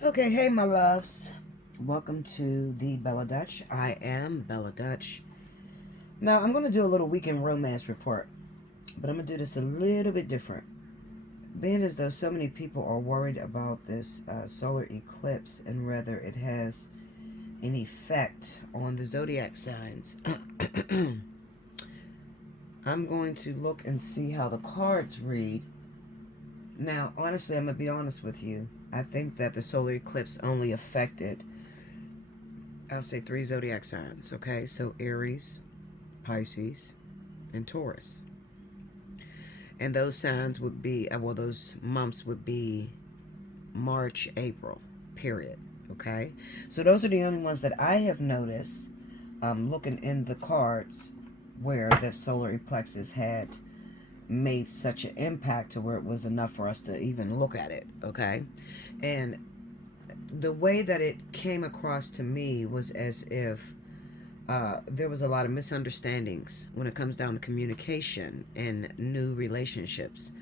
Okay, hey my loves. Welcome to the Bella Dutch. I am Bella Dutch. Now I'm going to do a little weekend romance report, but I'm going to do this a little bit different. Being as though so many people are worried about this solar eclipse and whether it has an effect on the zodiac signs, I'm going to look and see how the cards read. Now, honestly, I'm going to be honest with you. I think that the solar eclipse only affected, I'll say, 3 zodiac signs, okay? So Aries, Pisces, and Taurus. And those signs would be, well, those months would be March, April, period, okay? So those are the only ones that I have noticed looking in the cards where the solar eclipses had made such an impact to where it was enough for us to even look at it, okay? And the way that it came across to me was as if there was a lot of misunderstandings when it comes down to communication and new relationships.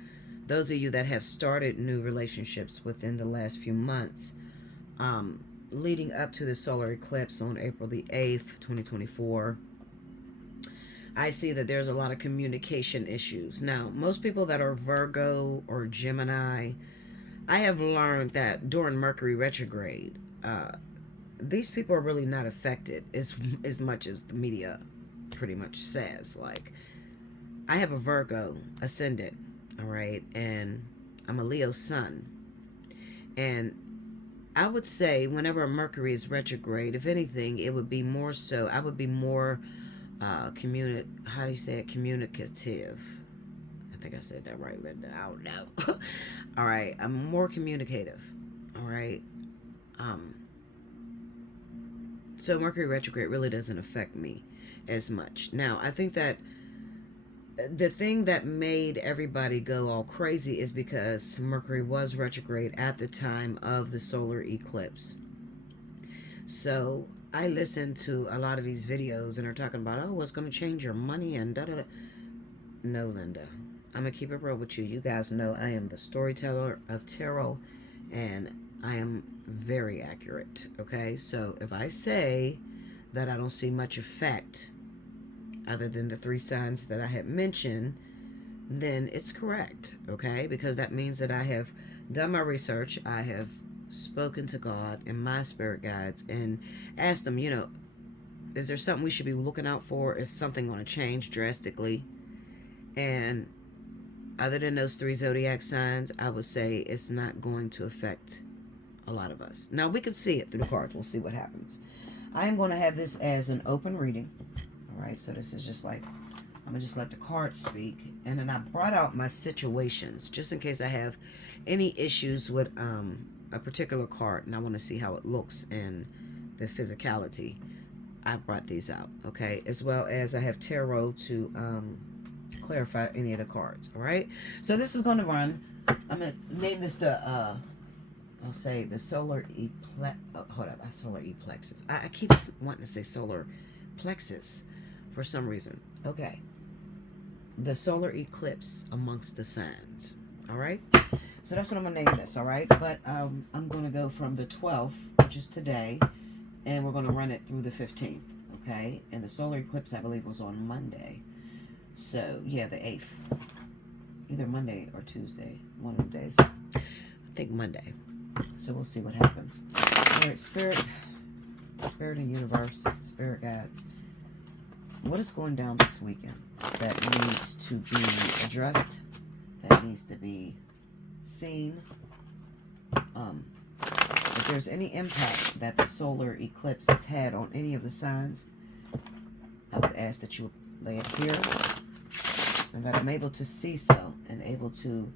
Those of you that have started new relationships within the last few months, leading up to the solar eclipse on April the 8th, 2024, I see that there's a lot of communication issues. Now, most people that are Virgo or Gemini, I have learned that during Mercury retrograde, these people are really not affected as much as the media pretty much says. Like, I have a Virgo ascendant, all right, and I'm a Leo sun. And I would say whenever Mercury is retrograde, if anything, it would be more so, I would be more how do you say it? Communicative. I think I said that right, Linda. I don't know. All right, I'm more communicative. All right. So Mercury retrograde really doesn't affect me as much. Now, I think that the thing that made everybody go all crazy is because Mercury was retrograde at the time of the solar eclipse. So I listen to a lot of these videos and they're talking about, oh, it's going to change your money and da da da. No, Linda. I'm going to keep it real with you. You guys know I am the storyteller of tarot and I am very accurate, okay? So if I say that I don't see much effect other than the 3 signs that I had mentioned, then it's correct, okay? Because that means that I have done my research. I have spoken to God and my spirit guides and asked them, is there something we should be looking out for? Is something going to change drastically? And other than those 3 zodiac signs, I would say it's not going to affect a lot of us. Now, we could see it through the cards. We'll see what happens. I am going to have this as an open reading. All right, so this is just like, I'm going to just let the cards speak. And then I brought out my situations just in case I have any issues with a particular card and I want to see how it looks in the physicality. I brought these out, okay? As well as I have tarot to clarify any of the cards, all right? So this is going to run, I'm going to name this the, I'll say the solar solar eplexus. I keep wanting to say solar plexus for some reason. Okay. The solar eclipse amongst the signs, all right? So that's what I'm going to name this, all right? But I'm going to go from the 12th, which is today, and we're going to run it through the 15th, okay? And the solar eclipse, I believe, was on Monday. So, yeah, the 8th. Either Monday or Tuesday, one of the days. I think Monday. So we'll see what happens. All right, Spirit and Universe, Spirit Guides. What is going down this weekend that needs to be addressed, that needs to be seen? If there's any impact that the solar eclipse has had on any of the signs, I would ask that you would lay it here and that I'm able to see so and able to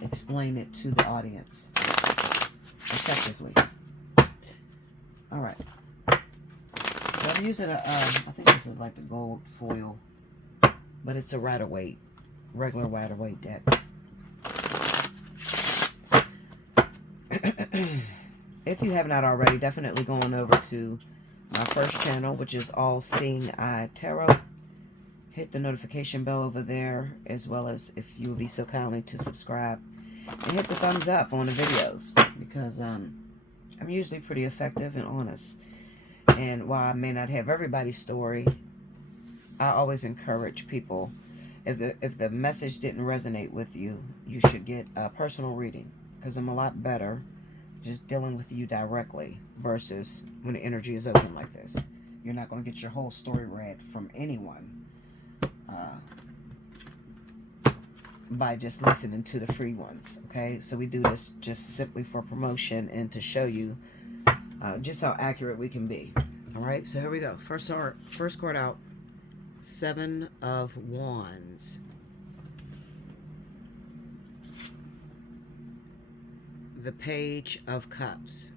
explain it to the audience effectively. All right. So I'm using I think this is like the gold foil, but it's a Rider-Waite, regular Rider-Waite deck. If you have not already, definitely go on over to my first channel, which is Allseeingeyetarot. Hit the notification bell over there, as well as if you would be so kindly to subscribe and hit the thumbs up on the videos, because I'm usually pretty effective and honest. And while I may not have everybody's story, I always encourage people, if the message didn't resonate with you, you should get a personal reading, because I'm a lot better just dealing with you directly versus when the energy is open like this. You're not going to get your whole story read from anyone by just listening to the free ones. Okay, so we do this just simply for promotion and to show you just how accurate we can be. All right, so here we go. First card out. 7 of Wands. The Page of Cups.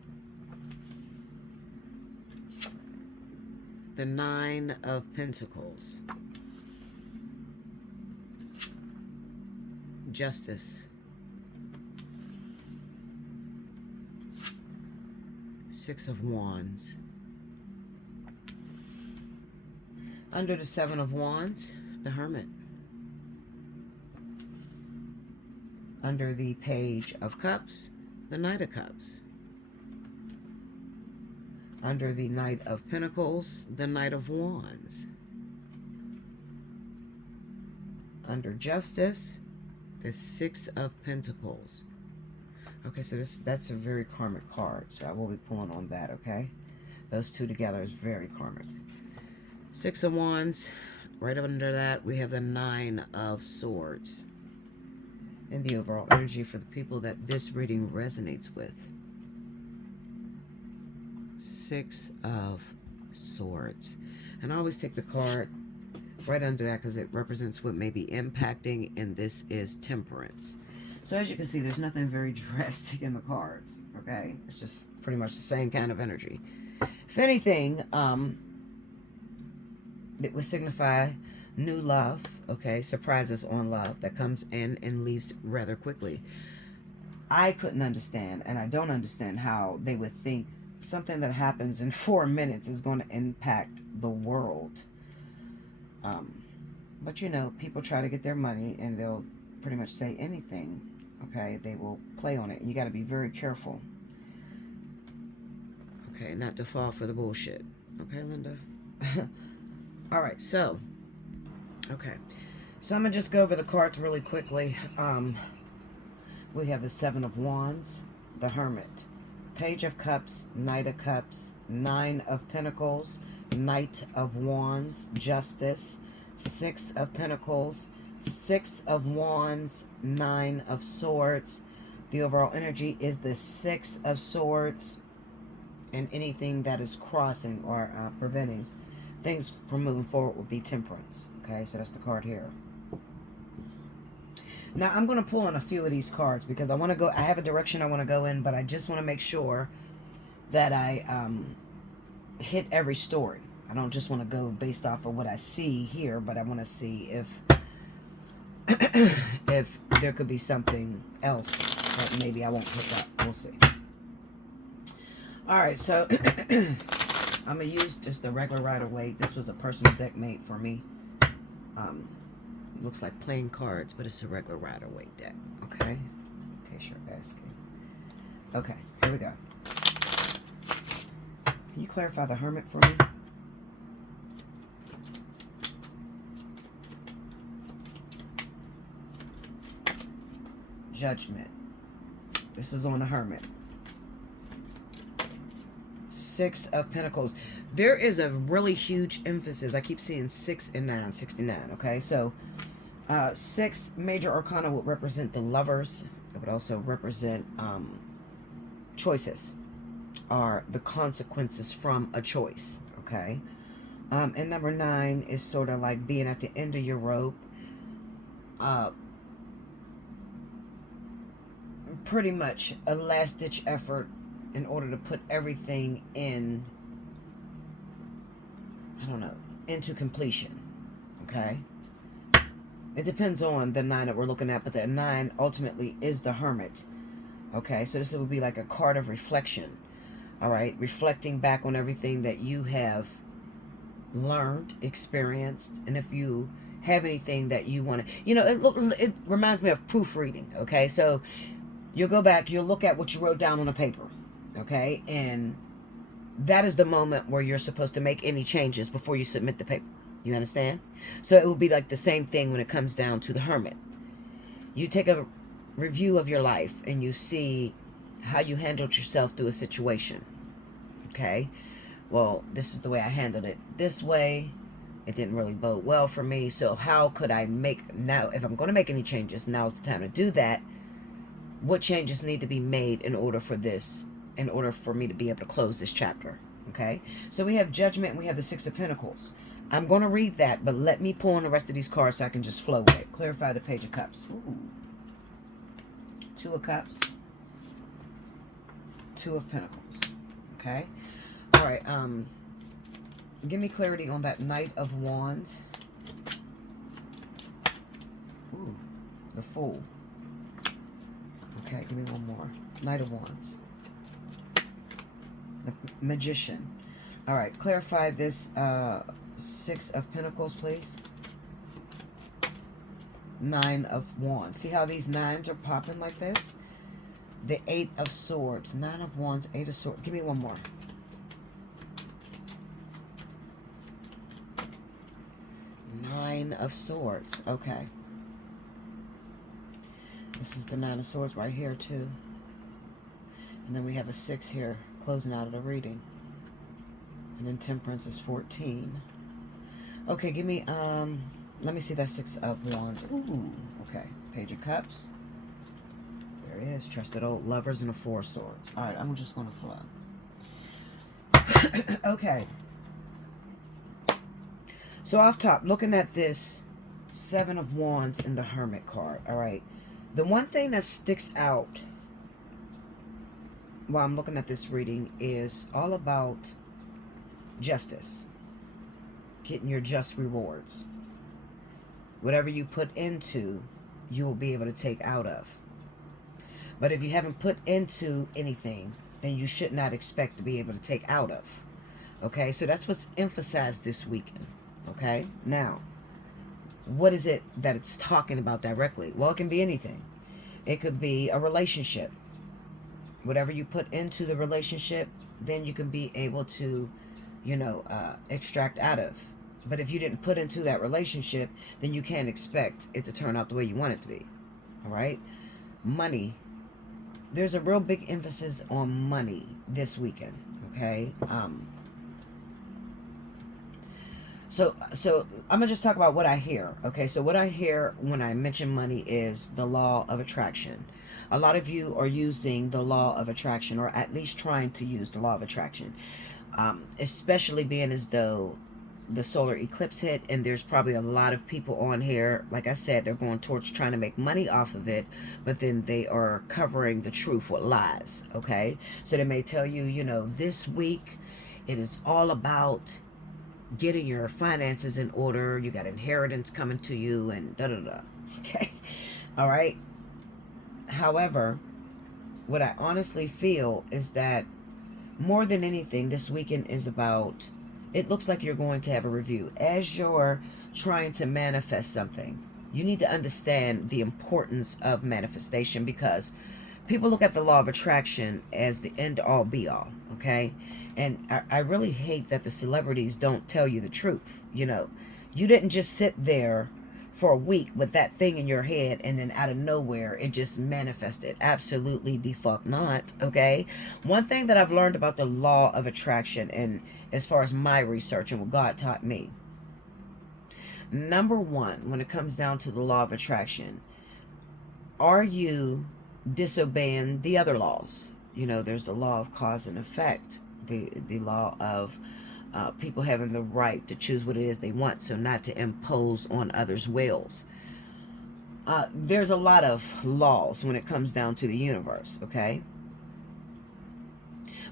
The 9 of Pentacles. Justice. 6 of Wands. Under the 7 of Wands, the Hermit. Under the Page of Cups, the Knight of Cups. Under the Knight of Pentacles, the Knight of Wands. Under Justice, the 6 of Pentacles. Okay, so that's a very karmic card, so I will be pulling on that, okay? Those two together is very karmic. 6 of Wands. Right under that, we have the 9 of Swords. And the overall energy for the people that this reading resonates with. 6 of Swords. And I always take the card right under that because it represents what may be impacting, and this is Temperance. So as you can see, there's nothing very drastic in the cards, okay? It's just pretty much the same kind of energy. If anything, it would signify new love, okay? Surprises on love that comes in and leaves rather quickly. I couldn't understand, and I don't understand how they would think something that happens in 4 minutes is going to impact the world. But you know, people try to get their money and they'll pretty much say anything, okay? They will play on it, and you got to be very careful, okay, not to fall for the bullshit. Okay, Linda? All right, so, okay. So I'm going to just go over the cards really quickly. We have the 7 of Wands, the Hermit, Page of Cups, Knight of Cups, 9 of Pentacles, Knight of Wands, Justice, 6 of Pentacles, 6 of Wands, 9 of Swords. The overall energy is the 6 of Swords, and anything that is crossing or preventing things from moving forward would be Temperance. Okay, so that's the card here. Now I'm going to pull on a few of these cards because I want to go. I have a direction I want to go in, but I just want to make sure that I hit every story. I don't just want to go based off of what I see here, but I want to see if if there could be something else that maybe I won't pick up. We'll see. All right, so I'm going to use just the regular Rider-Waite. This was a personal deck made for me. Looks like playing cards, but it's a regular Rider-Waite deck. Okay? In case you're asking. Okay, here we go. Can you clarify the Hermit for me? Judgment. This is on the Hermit. 6 of Pentacles. There is a really huge emphasis. I keep seeing 6 and 9, 69. Okay, so 6 major arcana would represent the Lovers. It would also represent choices, or the consequences from a choice. Okay, and number 9 is sort of like being at the end of your rope. Pretty much a last-ditch effort in order to put everything in, I don't know, into completion. Okay? It depends on the 9 that we're looking at, but the 9 ultimately is the Hermit. Okay? So this would be like a card of reflection. All right? Reflecting back on everything that you have learned, experienced, and if you have anything that you want to, you know, it reminds me of proofreading. Okay? So you'll go back, you'll look at what you wrote down on a paper. Okay, and that is the moment where you're supposed to make any changes before you submit the paper. You understand? So it will be like the same thing when it comes down to the Hermit. You take a review of your life and you see how you handled yourself through a situation. Okay, well, this is the way I handled it this way. It didn't really bode well for me. So how could I make now, if I'm going to make any changes, now's the time to do that. What changes need to be made in order for me to be able to close this chapter? Okay, so we have Judgment and we have the Six of Pentacles. I'm going to read that, but let me pull on the rest of these cards so I can just flow with it. Clarify the Page of Cups. Ooh. Two of Cups. Two of Pentacles. Okay. All right. Give me clarity on that Knight of Wands. Ooh. The Fool. Okay. Give me one more. Knight of Wands. The Magician. All right. Clarify this Six of Pentacles, please. Nine of Wands. See how these nines are popping like this? The Eight of Swords. Nine of Wands, Eight of Swords. Give me one more. Nine of Swords. Okay. This is the Nine of Swords right here, too. And then we have a 6 here, closing out of the reading. And then Temperance is 14. Okay, give me, let me see that Six of Wands. Ooh, okay. Page of Cups. There it is. Trusted Old Lovers and a Four of Swords. All right, I'm just going to flow. Okay. So off top, looking at this Seven of Wands in the Hermit card. All right. The one thing that sticks out while I'm looking at this reading is all about justice. Getting your just rewards. Whatever you put into, you will be able to take out of. But if you haven't put into anything, then you should not expect to be able to take out of. Okay, so that's what's emphasized this weekend. Okay, now, what is it that it's talking about directly? Well, it can be anything. It could be a relationship. Whatever you put into the relationship, then you can be able to, extract out of. But if you didn't put into that relationship, then you can't expect it to turn out the way you want it to be. All right? Money. There's a real big emphasis on money this weekend. Okay? So I'm going to just talk about what I hear. Okay? So what I hear when I mention money is the law of attraction. A lot of you are using the law of attraction, or at least trying to use the law of attraction. Especially being as though the solar eclipse hit, and there's probably a lot of people on here, like I said, they're going towards trying to make money off of it, but then they are covering the truth with lies. Okay, so they may tell you, this week it is all about getting your finances in order, you got inheritance coming to you, and da-da-da. Okay, all right. However, what I honestly feel is that more than anything, this weekend is about, it looks like you're going to have a review. As you're trying to manifest something, you need to understand the importance of manifestation, because people look at the law of attraction as the end-all be-all, okay? And I really hate that the celebrities don't tell you the truth. You didn't just sit there for a week with that thing in your head and then out of nowhere it just manifested. Absolutely the fuck not. Okay, one thing that I've learned about the law of attraction, and as far as my research and what God taught me, number one, when it comes down to the law of attraction, are you disobeying the other laws? There's the law of cause and effect, the law of people having the right to choose what it is they want, so not to impose on others' wills. There's a lot of laws when it comes down to the universe, okay?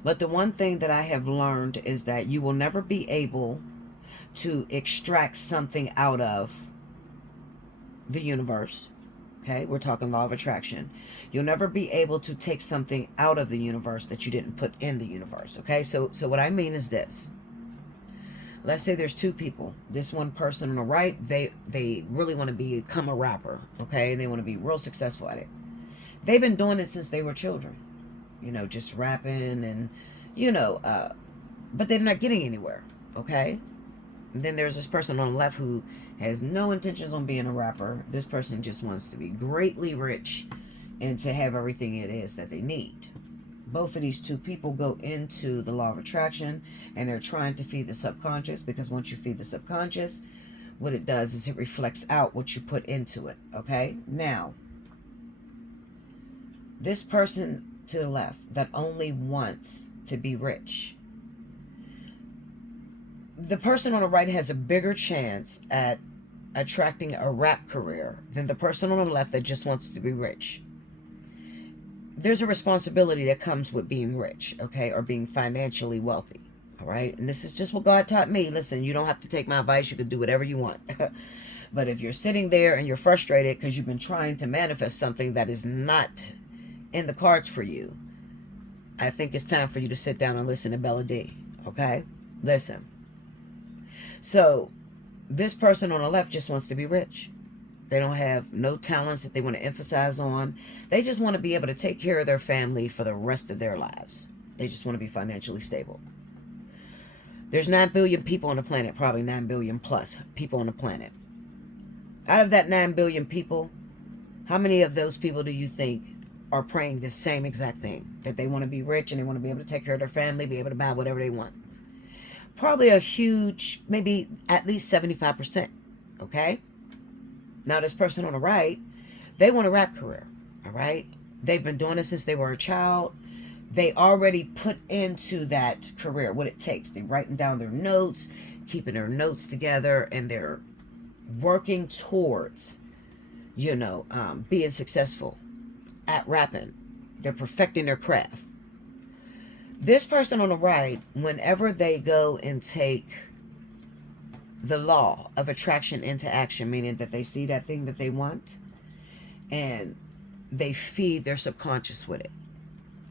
But the one thing that I have learned is that you will never be able to extract something out of the universe, okay? We're talking law of attraction. You'll never be able to take something out of the universe that you didn't put in the universe, okay? So what I mean is this. Let's say there's two people. This one person on the right, they really want to become a rapper, okay? And they want to be real successful at it. They've been doing it since they were children. you know, just rapping and, you know, but they're not getting anywhere, okay? And then there's this person on the left who has no intentions on being a rapper. This person just wants to be greatly rich and to have everything it is that they need. Both of these two people go into the law of attraction and they're trying to feed the subconscious, because once you feed the subconscious, what it does is it reflects out what you put into it, okay? Now, this person to the left that only wants to be rich, the person on the right has a bigger chance at attracting a rap career than the person on the left that just wants to be rich. There's a responsibility that comes with being rich, okay, or being financially wealthy, all right? And this is just what God taught me. Listen, you don't have to take my advice. You can do whatever you want. But if you're sitting there and you're frustrated because you've been trying to manifest something that is not in the cards for you, I think it's time for you to sit down and listen to Bella D, okay? Listen. So this person on the left just wants to be rich. They don't have no talents that they want to emphasize on. They just want to be able to take care of their family for the rest of their lives. They just want to be financially stable. There's 9 billion people on the planet, probably 9 billion plus people on the planet. Out of that 9 billion people, how many of those people do you think are praying the same exact thing? That they want to be rich and they want to be able to take care of their family, be able to buy whatever they want. Probably a huge, maybe at least 75%, okay? Now, this person on the right, they want a rap career, all right? They've been doing it since they were a child. They already put into that career what it takes. They're writing down their notes, keeping their notes together, and they're working towards, you know, being successful at rapping. They're perfecting their craft. This person on the right, whenever they go and take the law of attraction into action, meaning that they see that thing that they want and they feed their subconscious with it,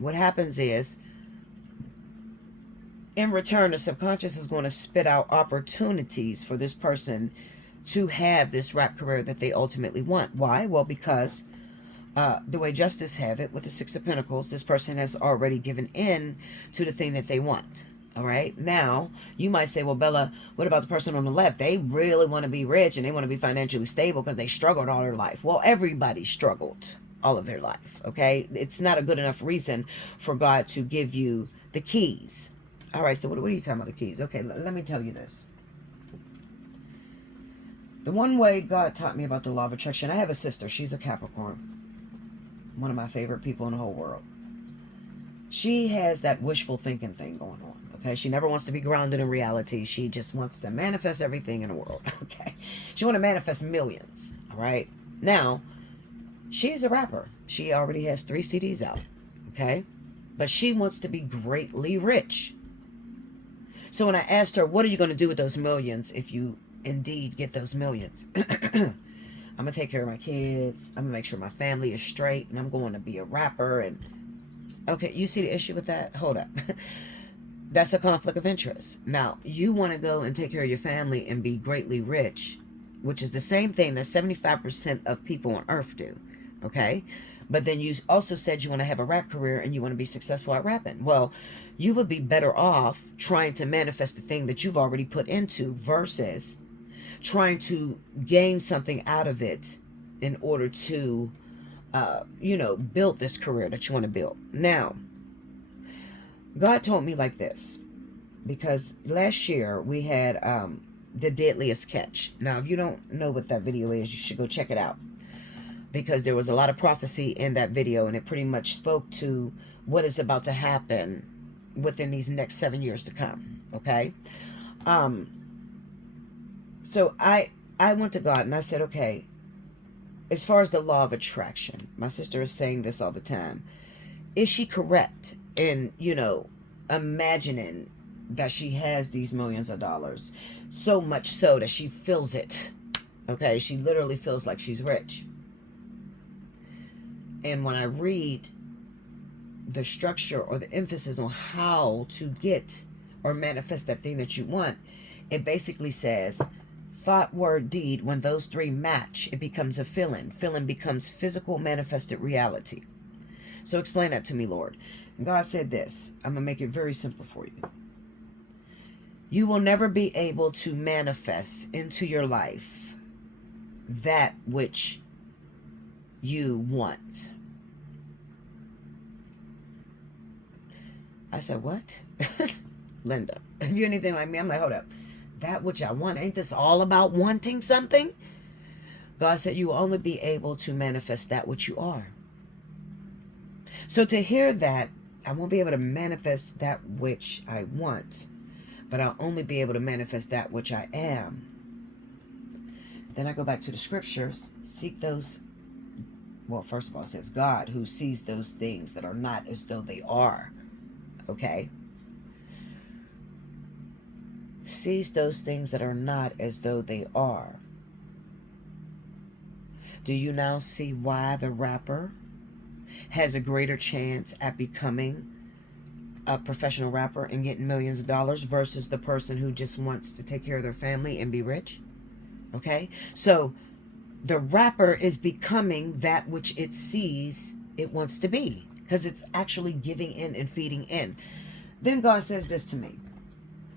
what happens is, in return, the subconscious is going to spit out opportunities for this person to have this rap career that they ultimately want. Why? Well, because the way Justice have it with the Six of Pentacles, this person has already given in to the thing that they want. All right. Now, you might say, well, Bella, what about the person on the left? They really want to be rich and they want to be financially stable because they struggled all their life. Well, everybody struggled all of their life. Okay. It's not a good enough reason for God to give you the keys. All right. So what are you talking about, the keys? Okay. Let me tell you this. The one way God taught me about the law of attraction, I have a sister. She's a Capricorn. One of my favorite people in the whole world. She has that wishful thinking thing going on. Okay, she never wants to be grounded in reality. She just wants to manifest everything in the world. Okay, she wants to manifest millions. All right, now she's a rapper. She already has 3 CDs out. Okay, but she wants to be greatly rich. So when I asked her, what are you going to do with those millions if you indeed get those millions? I'm going to take care of my kids. I'm going to make sure my family is straight. And I'm going to be a rapper. And okay, you see the issue with that? Hold up. That's a conflict of interest. Now, you want to go and take care of your family and be greatly rich, which is the same thing that 75% of people on earth do. Okay? But then you also said you want to have a rap career and you want to be successful at rapping. Well, you would be better off trying to manifest the thing that you've already put into versus trying to gain something out of it in order to, build this career that you want to build. Now, God told me like this, because last year we had the Deadliest Catch. Now, if you don't know what that video is, you should go check it out, because there was a lot of prophecy in that video, and it pretty much spoke to what is about to happen within these next 7 years to come. Okay. So I went to God and I said, okay, as far as the law of attraction, my sister is saying this all the time. Is she correct in, imagining that she has these millions of dollars, so much so that she feels it? Okay, she literally feels like she's rich. And when I read the structure or the emphasis on how to get or manifest that thing that you want, it basically says thought, word, deed. When those 3 match, it becomes a feeling. Feeling becomes physical manifested reality. So explain that to me, Lord. God said this. I'm going to make it very simple for you. You will never be able to manifest into your life that which you want. I said, what? Linda, if you're anything like me, I'm like, hold up. That which I want, ain't this all about wanting something? God said you will only be able to manifest that which you are. So to hear that, I won't be able to manifest that which I want, but I'll only be able to manifest that which I am. Then I go back to the scriptures, seek those. Well, first of all, it says God who sees those things that are not as though they are. Okay? Sees those things that are not as though they are. Do you now see why the rapper has a greater chance at becoming a professional rapper and getting millions of dollars versus the person who just wants to take care of their family and be rich? Okay? So the rapper is becoming that which it sees it wants to be, because it's actually giving in and feeding in. Then God says this to me.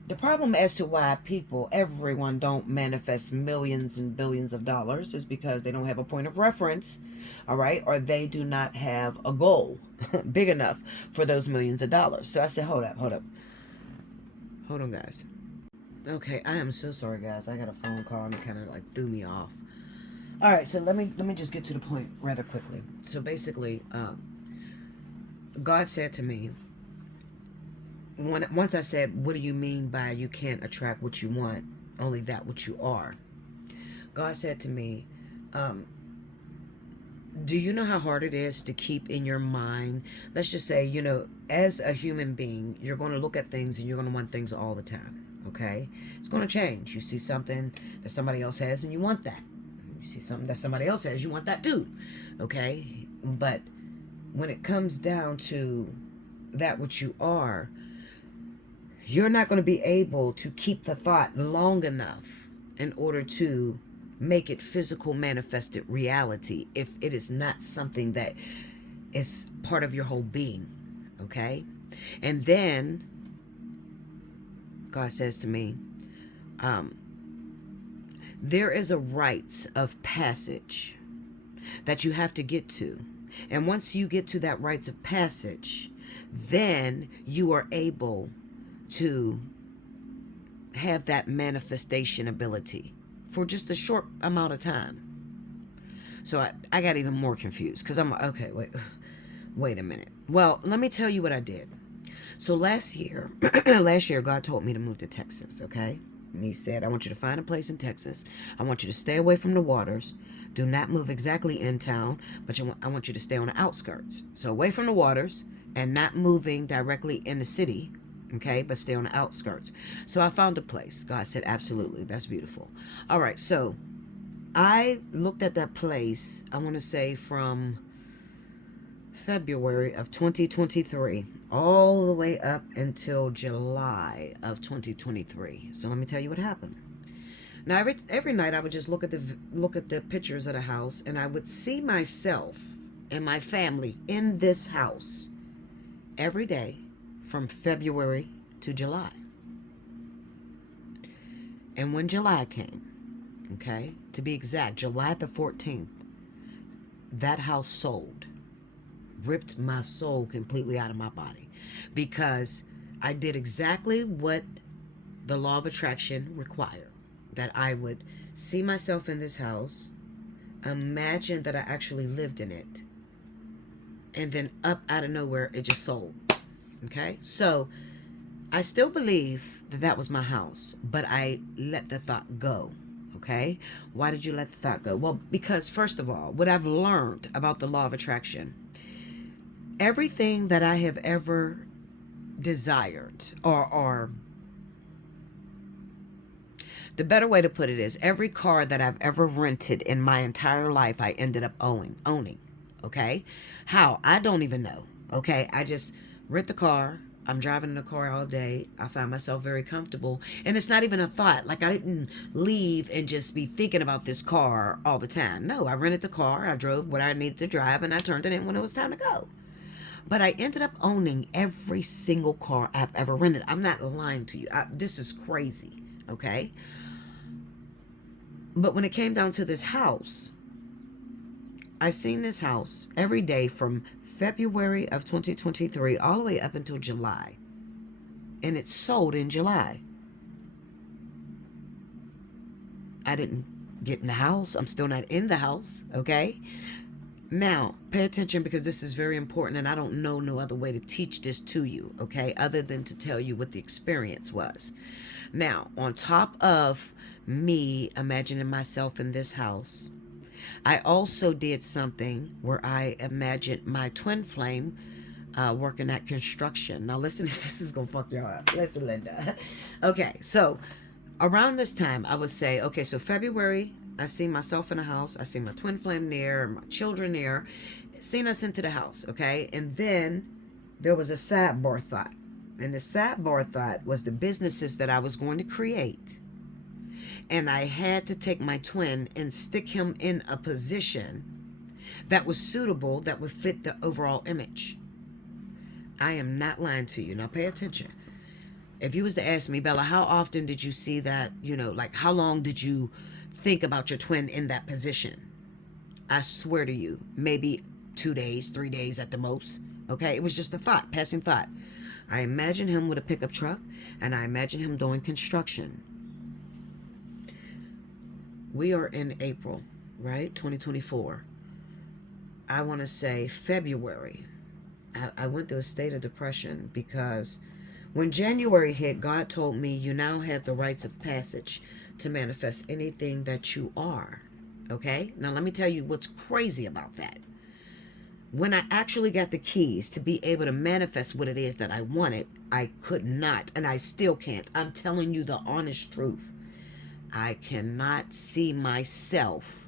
The problem as to why everyone don't manifest millions and billions of dollars is because they don't have a point of reference, all right? Or they do not have a goal big enough for those millions of dollars. So I said, hold up. Hold on, guys. Okay, I am so sorry, guys. I got a phone call and it kind of like threw me off. All right, so let me just get to the point rather quickly. So basically, God said to me, once I said, what do you mean by you can't attract what you want, only that which you are? God said to me, do you know how hard it is to keep in your mind, let's just say, as a human being, you're going to look at things and you're going to want things all the time, okay? It's going to change. You see something that somebody else has and you want that. You see something that somebody else has, you want that too, okay? But when it comes down to that which you are, you're not going to be able to keep the thought long enough in order to make it physical manifested reality if it is not something that is part of your whole being, okay? And then God says to me, there is a rite of passage that you have to get to. And once you get to that rites of passage, then you are able to have that manifestation ability for just a short amount of time. So I got even more confused because I'm okay, wait a minute. Well, let me tell you what I did. So last year God told me to move to Texas, okay? And he said, I want you to find a place in Texas. I want you to stay away from the waters. Do not move exactly in town, but I want you to stay on the outskirts. So away from the waters and not moving directly in the city, okay, but stay on the outskirts. So I found a place. God said, absolutely, that's beautiful. All right, so I looked at that place, I want to say from February of 2023 all the way up until July of 2023. So let me tell you what happened. Now every night I would just look at the pictures of the house, and I would see myself and my family in this house every day from February to July. And when July came, okay, to be exact, July the 14th, that house sold. Ripped my soul completely out of my body, because I did exactly what the law of attraction required, that I would see myself in this house, imagine that I actually lived in it, and then up out of nowhere it just sold. Okay, so I still believe that that was my house, but I let the thought go. Okay, why did you let the thought go? Well, because first of all, what I've learned about the law of attraction, everything that I have ever desired, or the better way to put it is, every car that I've ever rented in my entire life, I ended up owning. Okay, how? I don't even know. Okay, I just rent the car. I'm driving in the car all day. I find myself very comfortable. And it's not even a thought. Like, I didn't leave and just be thinking about this car all the time. No, I rented the car. I drove what I needed to drive, and I turned it in when it was time to go. But I ended up owning every single car I've ever rented. I'm not lying to you. This is crazy, okay? But when it came down to this house, I seen this house every day from February of 2023 all the way up until July. And it sold in July. I didn't get in the house. I'm still not in the house, okay? Now, pay attention because this is very important and I don't know no other way to teach this to you, okay? Other than to tell you what the experience was. Now, on top of me imagining myself in this house, I also did something where I imagined my twin flame working at construction. Now listen, this is gonna fuck y'all up. Listen, Linda. Okay, so around this time, I would say, okay, so February, I see myself in a house. I see my twin flame near, my children near, seen us into the house, okay? And then there was a sidebar thought. And the sidebar thought was the businesses that I was going to create. And I had to take my twin and stick him in a position that was suitable, that would fit the overall image. I am not lying to you. Now pay attention. If you was to ask me, Bella, how often did you see that, like how long did you think about your twin in that position? I swear to you, maybe 2 days, 3 days at the most. Okay, it was just a thought, passing thought. I imagine him with a pickup truck, and I imagine him doing construction. We are in April, right? 2024. I want to say February. I went through a state of depression because when January hit, God told me, you now have the rites of passage to manifest anything that you are. Okay? Now let me tell you what's crazy about that. When I actually got the keys to be able to manifest what it is that I wanted, I could not, and I still can't. I'm telling you the honest truth. I cannot see myself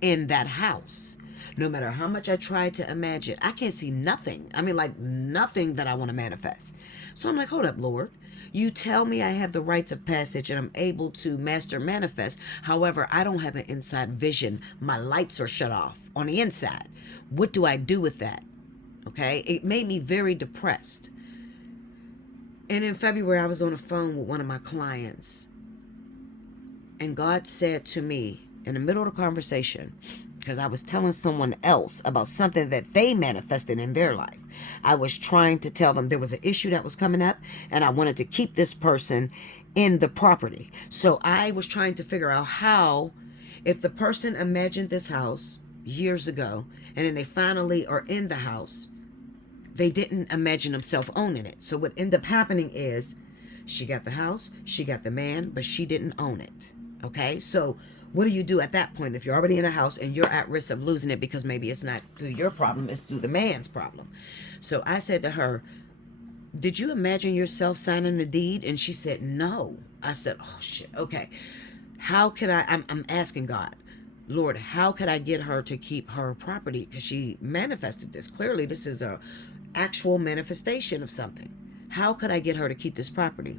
in that house. No matter how much I try to imagine, I can't see nothing. I mean, like nothing that I want to manifest. So I'm like, hold up, Lord. You tell me I have the rites of passage and I'm able to master manifest. However, I don't have an inside vision. My lights are shut off on the inside. What do I do with that? Okay. It made me very depressed. And in February, I was on the phone with one of my clients. And God said to me in the middle of the conversation, because I was telling someone else about something that they manifested in their life. I was trying to tell them there was an issue that was coming up and I wanted to keep this person in the property. So I was trying to figure out how, if the person imagined this house years ago and then they finally are in the house, they didn't imagine themselves owning it. So what ended up happening is she got the house, she got the man, but she didn't own it. Okay, so what do you do at that point if you're already in a house and you're at risk of losing it because maybe it's not through your problem, it's through the man's problem? So I said to her, did you imagine yourself signing the deed? And she said, no. I said, oh shit, okay. How can I'm asking God, Lord, how could I get her to keep her property? Because she manifested this. Clearly, this is a actual manifestation of something. How could I get her to keep this property?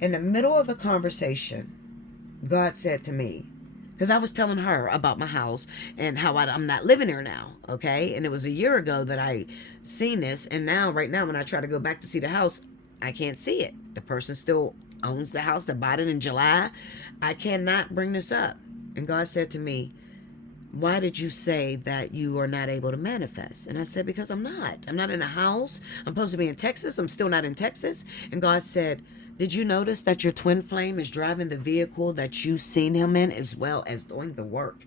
In the middle of the conversation, God said to me, because I was telling her about my house and how I'm not living here now, okay? And it was a year ago that I seen this, and now, right now, when I try to go back to see the house, I can't see it. The person still owns the house that bought it in July. I cannot bring this up. And God said to me, why did you say that you are not able to manifest? And I said, because I'm not. I'm not in a house. I'm supposed to be in Texas. I'm still not in Texas. And God said, did you notice that your twin flame is driving the vehicle that you seen him in as well as doing the work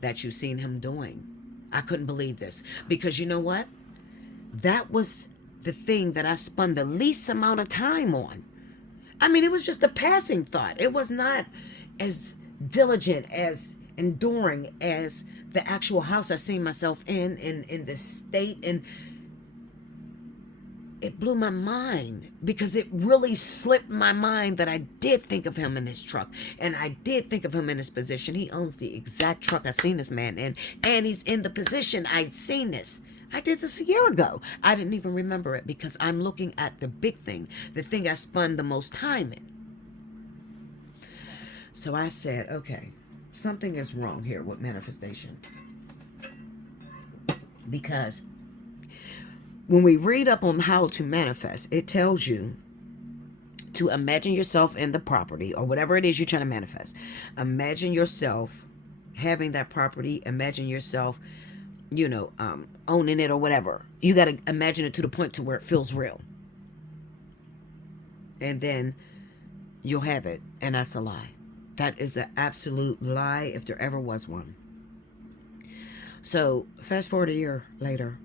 that you seen him doing? I couldn't believe this because you know what? That was the thing that I spun the least amount of time on. I mean, it was just a passing thought. It was not as diligent, as enduring as the actual house I seen myself in the state, and it blew my mind because it really slipped my mind that I did think of him in his truck and I did think of him in his position. He owns the exact truck I seen this man in, and he's in the position I seen this. I did this a year ago. I didn't even remember it because I'm looking at the big thing, the thing I spun the most time in. So I said, okay, something is wrong here with manifestation. Because when we read up on how to manifest, it tells you to imagine yourself in the property or whatever it is you're trying to manifest. Imagine yourself having that property. Imagine yourself, owning it or whatever. You got to imagine it to the point to where it feels real. And then you'll have it. And that's a lie. That is an absolute lie if there ever was one. So fast forward a year later.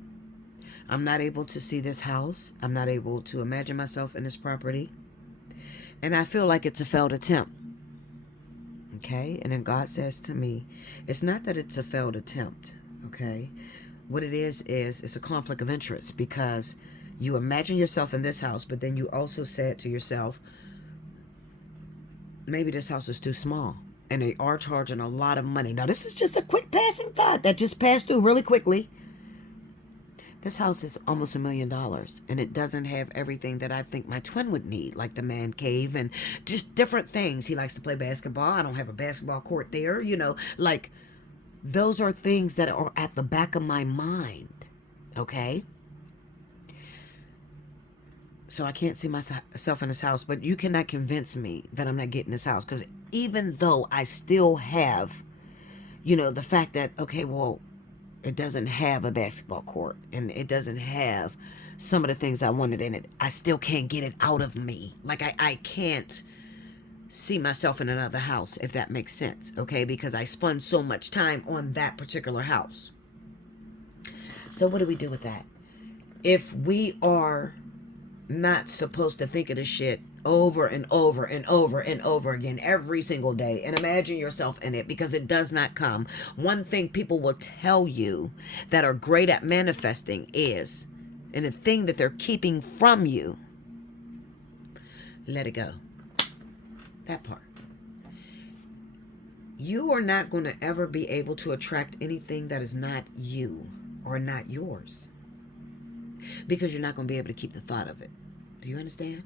I'm not able to see this house. I'm not able to imagine myself in this property. And I feel like it's a failed attempt. Okay? And then God says to me, it's not that it's a failed attempt. Okay? What it is it's a conflict of interest, because you imagine yourself in this house, but then you also said to yourself, maybe this house is too small. And they are charging a lot of money. Now, this is just a quick passing thought that just passed through really quickly. This house is almost $1 million, and it doesn't have everything that I think my twin would need, like the man cave and just different things. He likes to play basketball. I don't have a basketball court there, like those are things that are at the back of my mind. Okay. So I can't see myself in this house, but you cannot convince me that I'm not getting this house. Because even though I still have, the fact that, okay, well, it doesn't have a basketball court and it doesn't have some of the things I wanted in it, I still can't get it out of me. Like I can't see myself in another house, if that makes sense. Okay. Because I spend so much time on that particular house. So what do we do with that? If we are not supposed to think of this shit over and over and over and over again every single day and imagine yourself in it, because it does not come. One thing people will tell you that are great at manifesting is, and the thing that they're keeping from you, let it go. That part. You are not going to ever be able to attract anything that is not you or not yours, because you're not going to be able to keep the thought of it. Do you understand?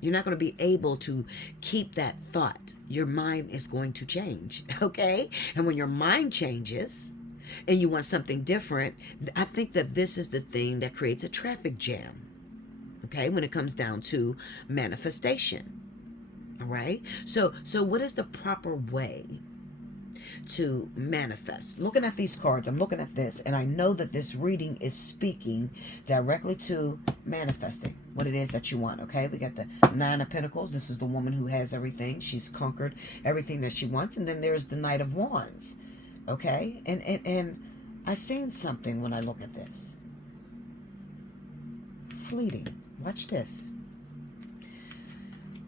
You're not going to be able to keep that thought. Your mind is going to change, okay? And when your mind changes and you want something different, I think that this is the thing that creates a traffic jam, okay, when it comes down to manifestation, all right? So what is the proper way to manifest? Looking at these cards, I'm looking at this, and I know that this reading is speaking directly to manifesting what it is that you want. Okay, we got the Nine of Pentacles. This is the woman who has everything. She's conquered everything that she wants. And then there's the Knight of Wands. Okay, and I seen something when I look at this. Fleeting. Watch this.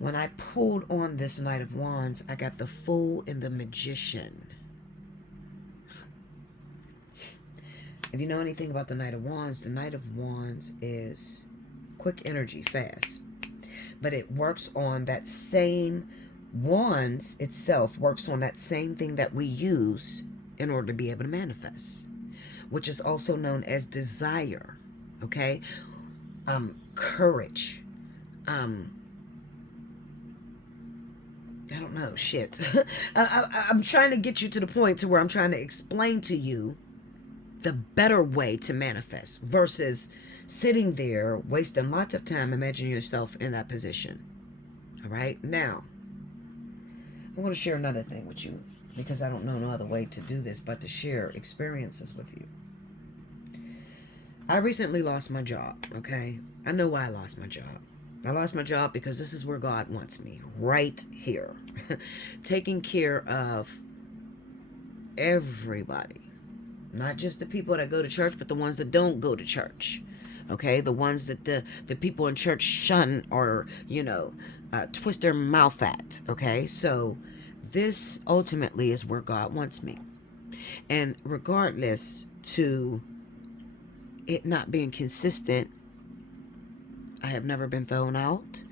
When I pulled on this Knight of Wands, I got the Fool and the Magician. If you know anything about the Knight of Wands is quick energy, fast. But it works on that same, wands itself works on that same thing that we use in order to be able to manifest, which is also known as desire, okay? Courage. I don't know, shit. I'm trying to get you to the point to where I'm trying to explain to you the better way to manifest versus sitting there wasting lots of time imagining yourself in that position. All right, now I'm going to share another thing with you, because I don't know no other way to do this but to share experiences with you. I recently lost my job. Okay, I know why I lost my job. I lost my job because this is where God wants me, right here. Taking care of everybody. Not just the people that go to church, but the ones that don't go to church. Okay, the ones that the people in church shun or, twist their mouth at. Okay, so this ultimately is where God wants me. And regardless to it not being consistent, I have never been thrown out.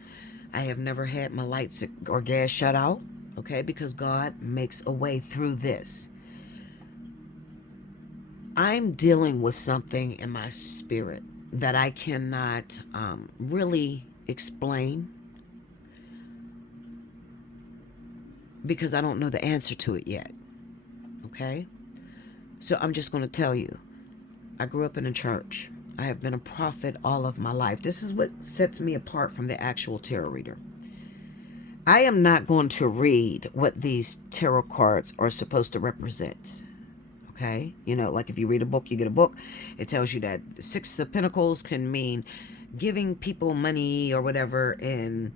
I have never had my lights or gas shut out. Okay, because God makes a way through this. I'm dealing with something in my spirit that I cannot really explain, because I don't know the answer to it yet. Okay? So I'm just going to tell you. I grew up in a church. I have been a prophet all of my life. This is what sets me apart from the actual tarot reader. I am not going to read what these tarot cards are supposed to represent. Okay? You know, like if you read a book, you get a book. It tells you that the Six of Pentacles can mean giving people money or whatever and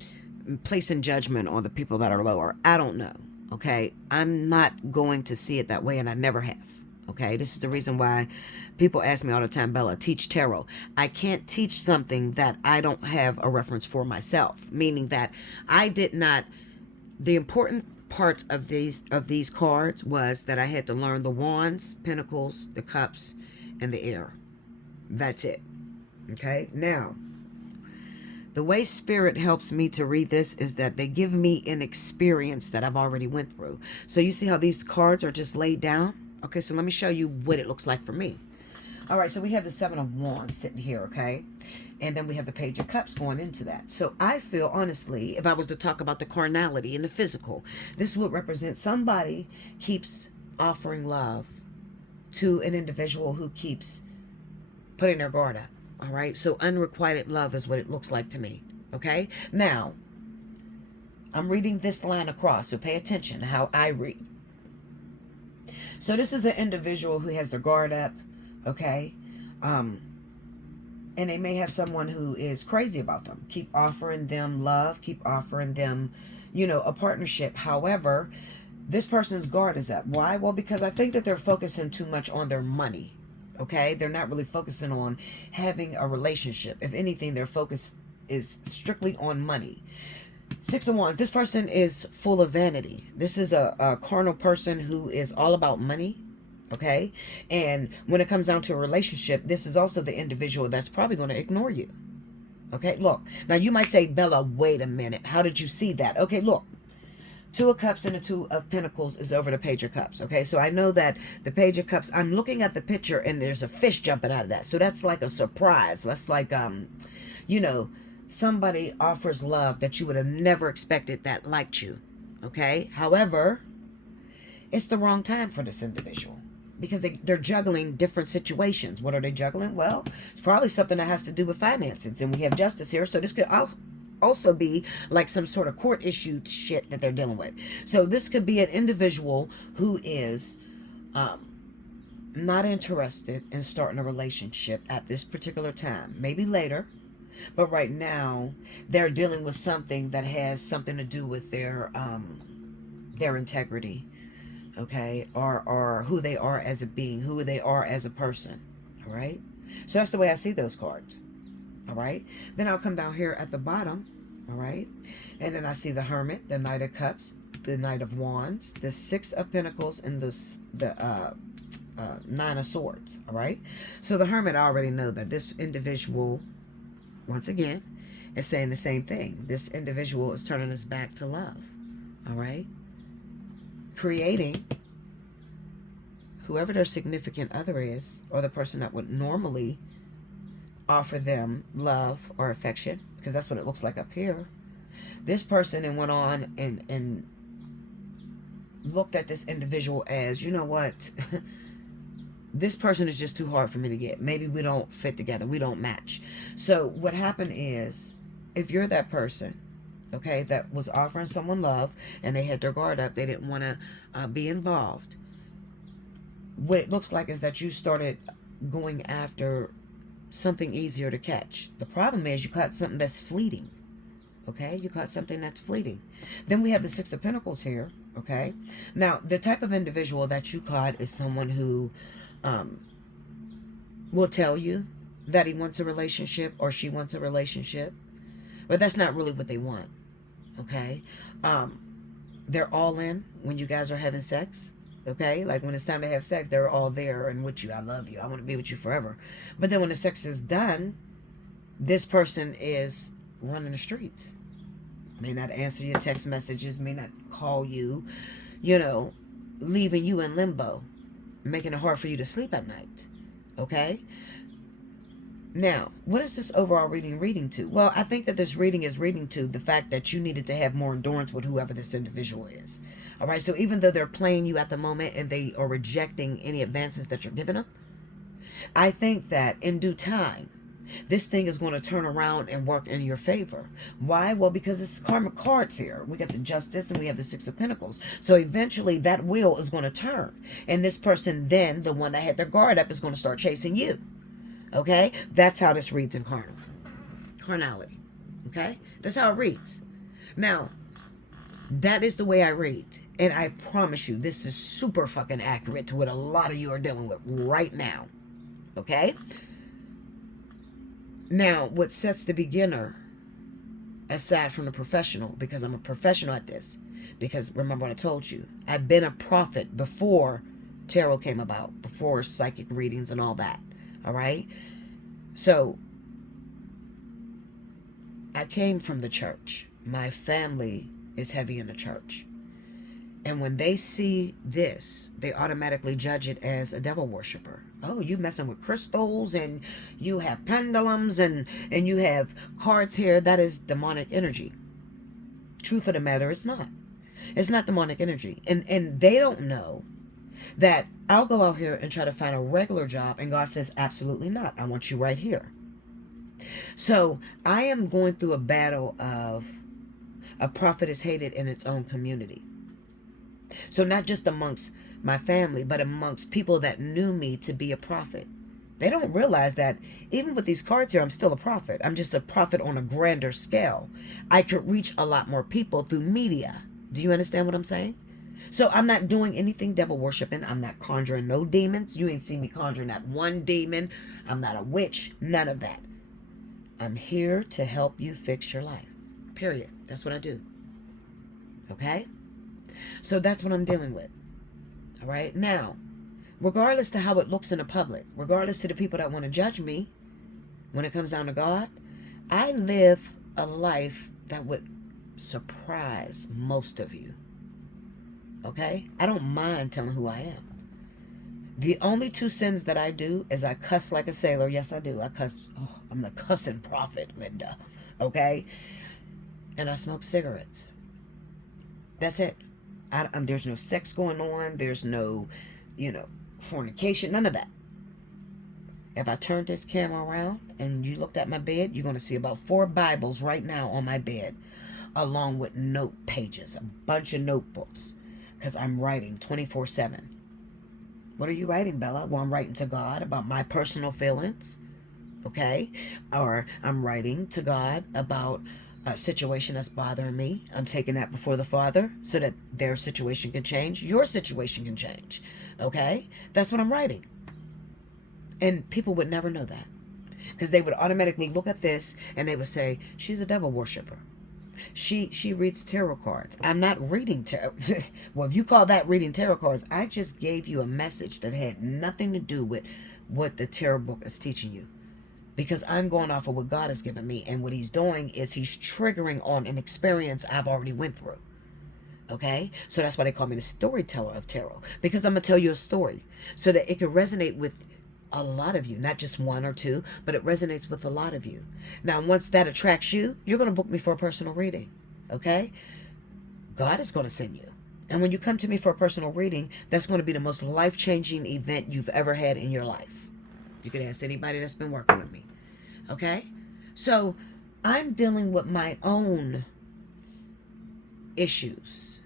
placing judgment on the people that are lower. I don't know. Okay? I'm not going to see it that way, and I never have. Okay? This is the reason why people ask me all the time, Bella, teach tarot. I can't teach something that I don't have a reference for myself, meaning that I did not. The important parts of these cards was that I had to learn the wands, pentacles, the cups, and the air. That's it. Okay? Now, the way Spirit helps me to read this is that they give me an experience that I've already went through. So you see how these cards are just laid down? Okay, so let me show you what it looks like for me. All right, so we have the Seven of Wands sitting here, okay? And then we have the Page of Cups going into that. So I feel, honestly, if I was to talk about the carnality and the physical, this would represent somebody keeps offering love to an individual who keeps putting their guard up. All right, so unrequited love is what it looks like to me. Okay, now I'm reading this line across, so pay attention to how I read. So this is an individual who has their guard up, okay, and they may have someone who is crazy about them, keep offering them love, keep offering them, you know, a partnership. However, this person's guard is up. Why? Well, because I think that they're focusing too much on their money. Okay, they're not really focusing on having a relationship. If anything, their focus is strictly on money. Six of Wands, this person is full of vanity. This is a carnal person who is all about money. Okay, and when it comes down to a relationship, this is also the individual that's probably going to ignore you. Okay, look, now you might say, Bella, wait a minute, how did you see that? Okay, look, Two of Cups and the Two of Pentacles is over the Page of Cups. Okay, so I know that the Page of Cups, I'm looking at the picture and there's a fish jumping out of that. So that's like a surprise. That's like, you know, somebody offers love that you would have never expected that liked you. Okay, however, it's the wrong time for this individual because they're juggling different situations. What are they juggling? Well, it's probably something that has to do with finances. And we have Justice here, so this could also be like some sort of court issued shit that they're dealing with. So this could be an individual who is not interested in starting a relationship at this particular time. Maybe later, but right now they're dealing with something that has something to do with their integrity, okay, or who they are as a being, who they are as a person. All right, so that's the way I see those cards. All right, then I'll come down here at the bottom, all right, and then I see the Hermit, the Knight of Cups, the Knight of Wands, the Six of Pentacles, and the Nine of Swords. All right, so the Hermit, I already know that this individual, once again, is saying the same thing. This individual is turning his back to love. All right, creating whoever their significant other is, or the person that would normally offer them love or affection, because that's what it looks like up here. This person and went on and looked at this individual as, you know what, this person is just too hard for me to get. Maybe we don't fit together. We don't match. So what happened is, if you're that person, okay, that was offering someone love and they had their guard up, they didn't want to be involved, what it looks like is that you started going after something easier to catch. The problem is you caught something that's fleeting. Okay, you caught something that's fleeting. Then we have the Six of Pentacles here. Okay, now the type of individual that you caught is someone who will tell you that he wants a relationship or she wants a relationship, but that's not really what they want. Okay, they're all in when you guys are having sex. Okay, like when it's time to have sex, they're all there and with you. I love you. I want to be with you forever. But then when the sex is done, this person is running the streets. May not answer your text messages, may not call you, you know, leaving you in limbo, making it hard for you to sleep at night. Okay? Now, what is this overall reading to? Well, I think that this reading is reading to the fact that you needed to have more endurance with whoever this individual is. All right, so even though they're playing you at the moment and they are rejecting any advances that you're giving them, I think that in due time, this thing is going to turn around and work in your favor. Why? Well, because it's karmic cards here. We got the Justice and we have the Six of Pentacles. So eventually that wheel is going to turn. And this person then, the one that had their guard up, is going to start chasing you. Okay? That's how this reads in carnality. Okay? That's how it reads. Now, that is the way I read. And I promise you, this is super fucking accurate to what a lot of you are dealing with right now. Okay? Now, what sets the beginner aside from the professional, because I'm a professional at this, because remember what I told you, I've been a prophet before tarot came about, before psychic readings and all that. All right? So, I came from the church. My family is heavy in the church. And when they see this, they automatically judge it as a devil worshiper. Oh, you messing with crystals and you have pendulums and you have cards here. That is demonic energy. Truth of the matter, it's not. It's not demonic energy. And they don't know that I'll go out here and try to find a regular job and God says, absolutely not. I want you right here. So I am going through a battle of a prophet is hated in its own community. So not just amongst my family, but amongst people that knew me to be a prophet. They don't realize that even with these cards here, I'm still a prophet. I'm just a prophet on a grander scale. I could reach a lot more people through media. Do you understand what I'm saying? So I'm not doing anything devil worshiping. I'm not conjuring no demons. You ain't seen me conjuring that one demon. I'm not a witch. None of that. I'm here to help you fix your life. Period. That's what I do. Okay? So that's what I'm dealing with. All right? Now, regardless to how it looks in the public, regardless to the people that want to judge me, when it comes down to God, I live a life that would surprise most of you. Okay? I don't mind telling who I am. The only two sins that I do is I cuss like a sailor. Yes, I do. I cuss. Oh, I'm the cussing prophet, Linda. Okay? And I smoke cigarettes. That's it. There's no sex going on. There's no, fornication. None of that. If I turned this camera around and you looked at my bed, you're going to see about 4 Bibles right now on my bed, along with note pages, a bunch of notebooks, because I'm writing 24/7. What are you writing, Bella? Well, I'm writing to God about my personal feelings, okay? Or I'm writing to God about a situation that's bothering me. I'm taking that before the Father so that their situation can change. Your situation can change, okay? That's what I'm writing. And people would never know that, because they would automatically look at this and they would say, she's a devil worshiper. She reads tarot cards. I'm not reading tarot. Well, if you call that reading tarot cards, I just gave you a message that had nothing to do with what the tarot book is teaching you. Because I'm going off of what God has given me. And what he's doing is he's triggering on an experience I've already went through. Okay? So that's why they call me the storyteller of tarot. Because I'm going to tell you a story so that it can resonate with a lot of you, not just 1 or 2, but it resonates with a lot of you. Now, once that attracts you, you're going to book me for a personal reading. Okay? God is going to send you. And when you come to me for a personal reading, that's going to be the most life-changing event you've ever had in your life. You can ask anybody that's been working with me. Okay? So, I'm dealing with my own issues.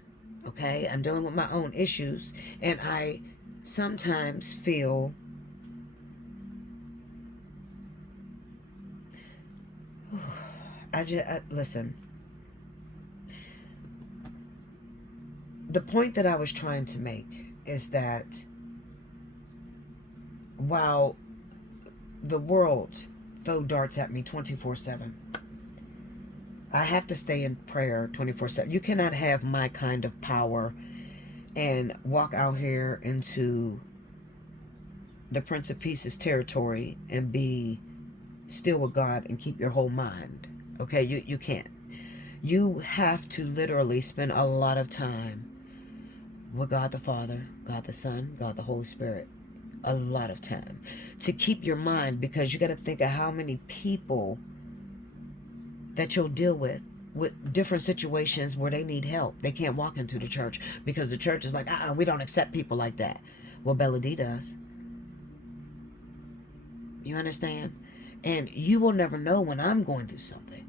Okay? I'm dealing with my own issues. And I sometimes feel listen. The point that I was trying to make is that while the world throw darts at me 24/7, I have to stay in prayer 24/7. You cannot have my kind of power and walk out here into the Prince of Peace's territory and be still with God and keep your whole mind. Okay, you can't. You have to literally spend a lot of time with God the Father, God the Son, God the Holy Spirit. A lot of time to keep your mind, because you got to think of how many people that you'll deal with different situations where they need help. They can't walk into the church because the church is like, we don't accept people like that. Well, Bella D does. You understand? And you will never know when I'm going through something.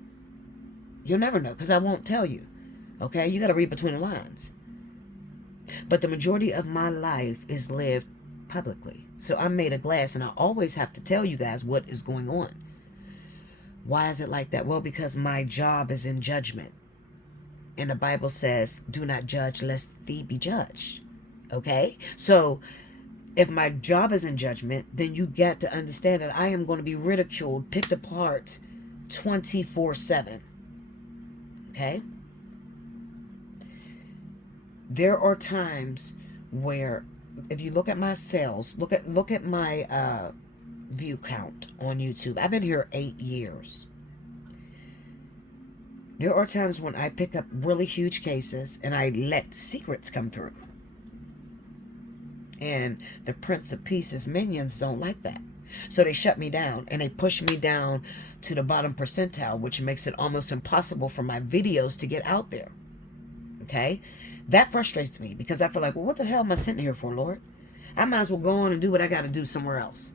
You'll never know because I won't tell you. Okay? You got to read between the lines. But the majority of my life is lived publicly. So I'm made of glass, and I always have to tell you guys what is going on. Why is it like that? Well, because my job is in judgment. And the Bible says, do not judge lest thee be judged. Okay? So if my job is in judgment, then you get to understand that I am going to be ridiculed, picked apart 24/7. Okay? There are times where, if you look at my sales, look at my view count on YouTube. I've been here 8 years. There are times when I pick up really huge cases and I let secrets come through. And the Prince of Peace's minions don't like that. So they shut me down and they push me down to the bottom percentile, which makes it almost impossible for my videos to get out there. Okay? That frustrates me because I feel like, well, what the hell am I sitting here for, Lord? I might as well go on and do what I got to do somewhere else.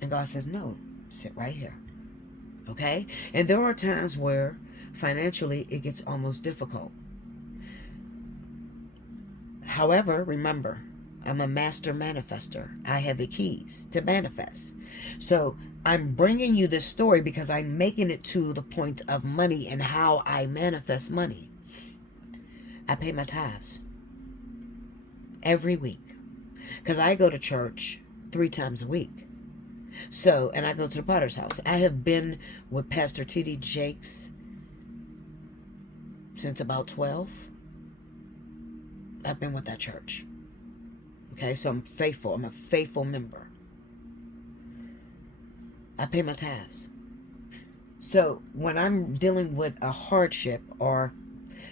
And God says, no, sit right here. Okay? And there are times where financially it gets almost difficult. However, remember, I'm a master manifester. I have the keys to manifest. So I'm bringing you this story because I'm making it to the point of money and how I manifest money. I pay my tithes every week because I go to church 3 times a week. So, and I go to the Potter's house. I have been with Pastor T.D. Jakes since about 12. I've been with that church. Okay, so I'm faithful. I'm a faithful member. I pay my tithes. So when I'm dealing with a hardship or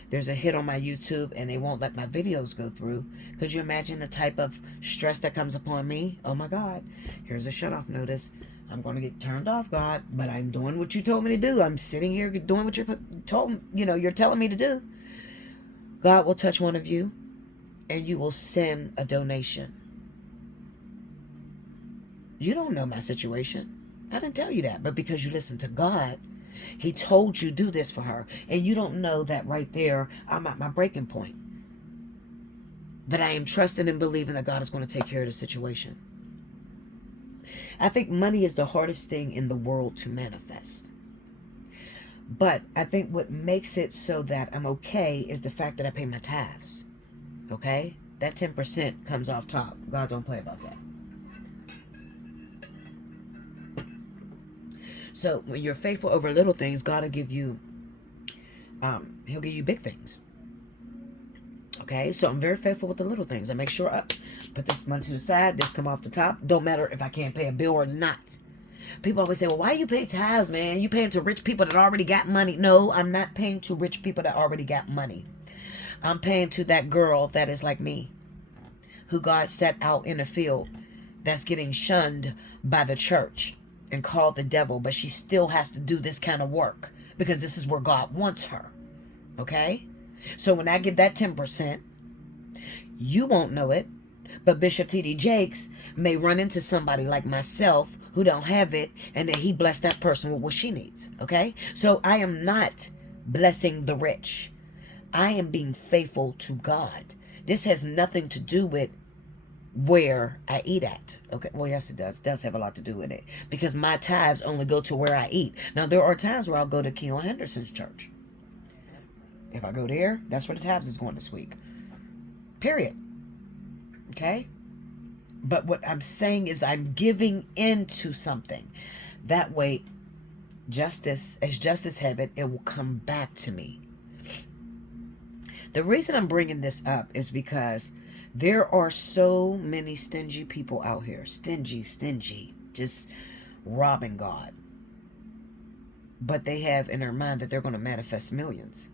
there's a hit on my YouTube and they won't let my videos go through, could you imagine the type of stress that comes upon me? Oh my God, here's a shut-off notice. I'm going to get turned off, God, but I'm doing what you told me to do. I'm sitting here doing what you're telling me to do. God will touch one of you and you will send a donation. You don't know my situation. I didn't tell you that, but because you listen to God, He told you do this for her. And you don't know that right there, I'm at my breaking point. But I am trusting and believing that God is going to take care of the situation. I think money is the hardest thing in the world to manifest. But I think what makes it so that I'm okay is the fact that I pay my tithes. Okay? That 10% comes off top. God don't play about that. So when you're faithful over little things, God will give you, He'll give you big things. Okay? So I'm very faithful with the little things. I make sure I put this money to the side, this come off the top. Don't matter if I can't pay a bill or not. People always say, well, why you pay tithes, man? You paying to rich people that already got money. No, I'm not paying to rich people that already got money. I'm paying to that girl that is like me, who God set out in a field that's getting shunned by the church and called the devil, but she still has to do this kind of work because this is where God wants her. Okay? So when I get that 10%, you won't know it, but Bishop T.D. Jakes may run into somebody like myself who don't have it, and then he bless that person with what she needs. Okay? So I am not blessing the rich. I am being faithful to God. This has nothing to do with where I eat at. Okay, well, yes, it does. It does have a lot to do with it. Because my tithes only go to where I eat. Now, there are times where I'll go to Keon Henderson's church. If I go there, that's where the tithes is going this week. Period. Okay? But what I'm saying is I'm giving into something. That way, justice, as justice have it, it will come back to me. The reason I'm bringing this up is because there are so many stingy people out here. Stingy. Just robbing God. But they have in their mind that they're going to manifest millions.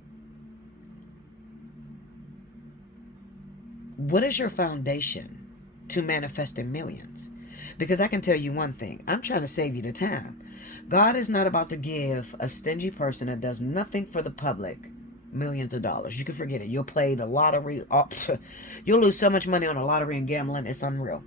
What is your foundation to manifesting millions? Because I can tell you one thing. I'm trying to save you the time. God is not about to give a stingy person that does nothing for the public millions of dollars. You can forget it. You'll play the lottery. You'll lose so much money on the lottery and gambling. It's unreal.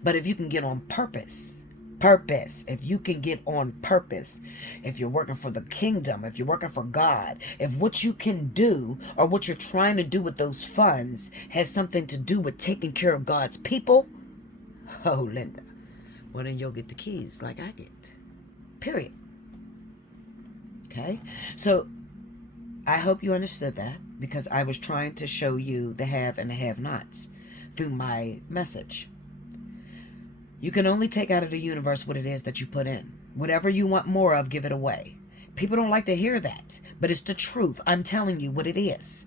But if you can get on purpose Purpose. If you can get on purpose, if you're working for the kingdom, if you're working for God, if what you can do or what you're trying to do with those funds has something to do with taking care of God's people, oh, Linda, well, then you'll get the keys like I get. Period. Okay? So I hope you understood that, because I was trying to show you the have and the have-nots through my message. You can only take out of the universe what it is that you put in. Whatever you want more of, give it away. People don't like to hear that, but it's the truth. I'm telling you what it is.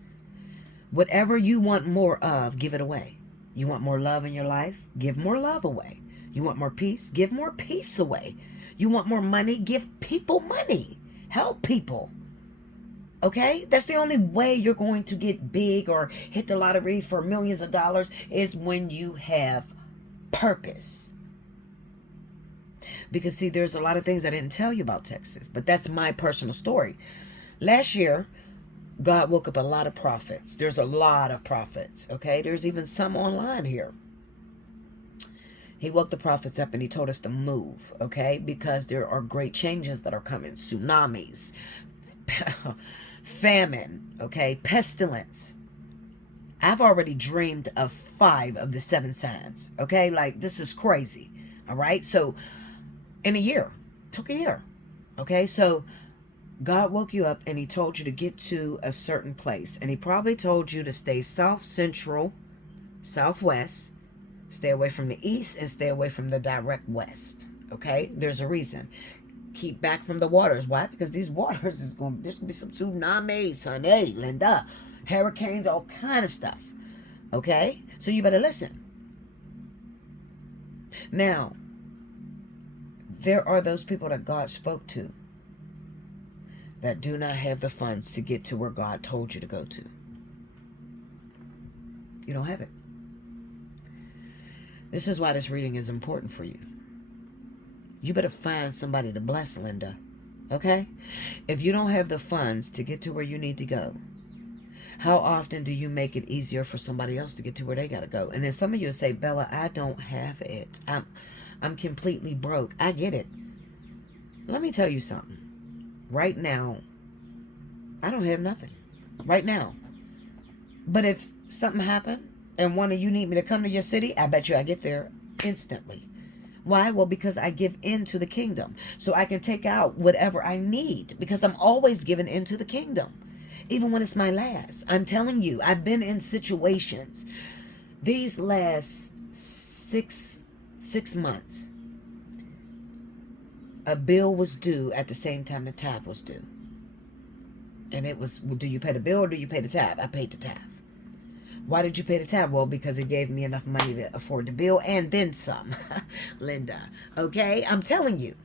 Whatever you want more of, give it away. You want more love in your life? Give more love away. You want more peace? Give more peace away. You want more money? Give people money. Help people. Okay? That's the only way you're going to get big or hit the lottery for millions of dollars, is when you have purpose. Because, see, there's a lot of things I didn't tell you about Texas, but that's my personal story. Last year, God woke up a lot of prophets. There's a lot of prophets, okay? There's even some online here. He woke the prophets up and he told us to move, okay? Because there are great changes that are coming. Tsunamis, famine, okay? Pestilence. I've already dreamed of 5 of the 7 signs, okay? Like, this is crazy, all right? So, in a year, took a year, okay? So, God woke you up and he told you to get to a certain place. And he probably told you to stay south, central, southwest, stay away from the east, and stay away from the direct west, okay? There's a reason. Keep back from the waters. Why? Because these waters, there's going to be some tsunamis, honey, Linda. Hurricanes, all kind of stuff, okay? So you better listen. Now, there are those people that God spoke to that do not have the funds to get to where God told you to go to. You don't have it. This is why this reading is important for you. You better find somebody to bless, Linda, okay? If you don't have the funds to get to where you need to go, how often do you make it easier for somebody else to get to where they got to go? And then some of you will say, Bella, I don't have it. I'm completely broke. I get it. Let me tell you something. Right now, I don't have nothing. Right now. But if something happened and one of you need me to come to your city, I bet you I get there instantly. Why? Well, because I give into the kingdom. So I can take out whatever I need, because I'm always giving into the kingdom. Even when it's my last. I'm telling you, I've been in situations these last six months. A bill was due at the same time the tithe was due. And it was, well, do you pay the bill or do you pay the tithe? I paid the tithe. Why did you pay the tithe? Well, because it gave me enough money to afford the bill and then some. Linda, okay? I'm telling you.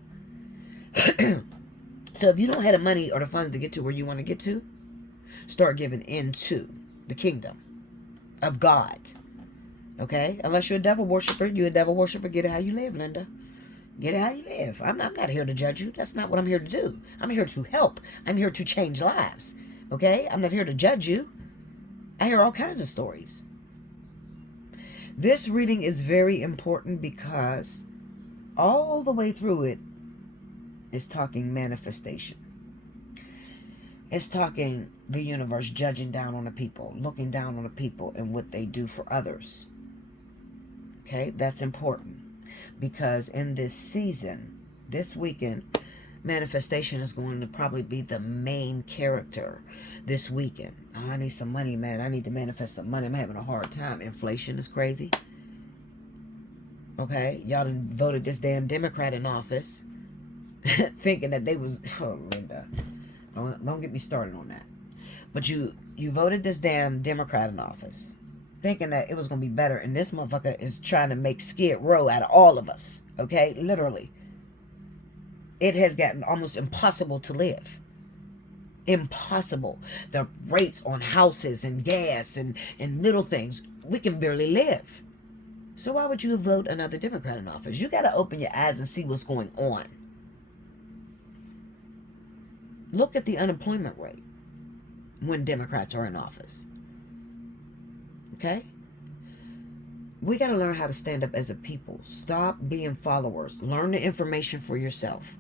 So if you don't have the money or the funds to get to where you want to get to, start giving into the kingdom of God. Okay? Unless you're a devil worshiper, get it how you live, Linda. Get it how you live. I'm not here to judge you. That's not what I'm here to do. I'm here to help. I'm here to change lives. Okay? I'm not here to judge you. I hear all kinds of stories. This reading is very important because all the way through it is talking manifestation. It's talking the universe judging down on the people, looking down on the people and what they do for others. Okay? That's important. Because in this season, this weekend, manifestation is going to probably be the main character this weekend. Oh, I need some money, man. I need to manifest some money. I'm having a hard time. Inflation is crazy. Okay? Y'all done voted this damn Democrat in office thinking that they was... Oh, Linda. Don't get me started on that. But you voted this damn Democrat in office thinking that it was going to be better. And this motherfucker is trying to make Skid Row out of all of us. Okay? Literally. It has gotten almost impossible to live. Impossible. The rates on houses and gas and little things. We can barely live. So why would you vote another Democrat in office? You got to open your eyes and see what's going on. Look at the unemployment rate when Democrats are in office. Okay? We got to learn how to stand up as a people. Stop being followers. Learn the information for yourself.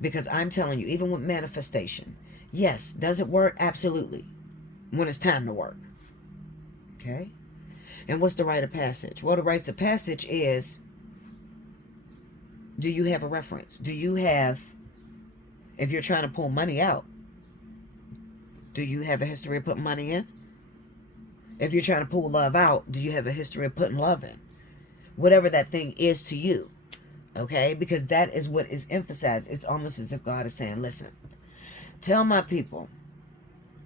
Because I'm telling you, even with manifestation, yes, does it work? Absolutely. When it's time to work. Okay? And what's the rite of passage? Well, the rite of passage is, do you have a reference? Do you have, if you're trying to pull money out, do you have a history of putting money in? If you're trying to pull love out, do you have a history of putting love in? Whatever that thing is to you. Okay? Because that is what is emphasized. It's almost as if God is saying, listen, tell my people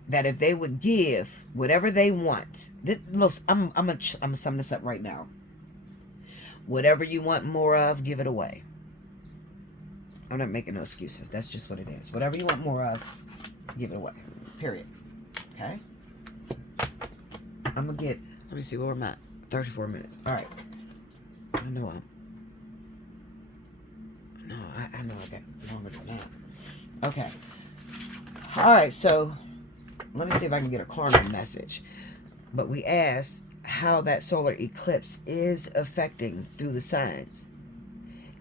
that if they would give whatever they want. Look, I'm going to sum this up right now. Whatever you want more of, give it away. I'm not making no excuses. That's just what it is. Whatever you want more of, give it away. Period. Okay? I'm going to get, let me see where I'm at. 34 minutes. All right. I know I know I got longer than that. Okay. All right, so let me see if I can get a karma message. But we asked how that solar eclipse is affecting through the signs.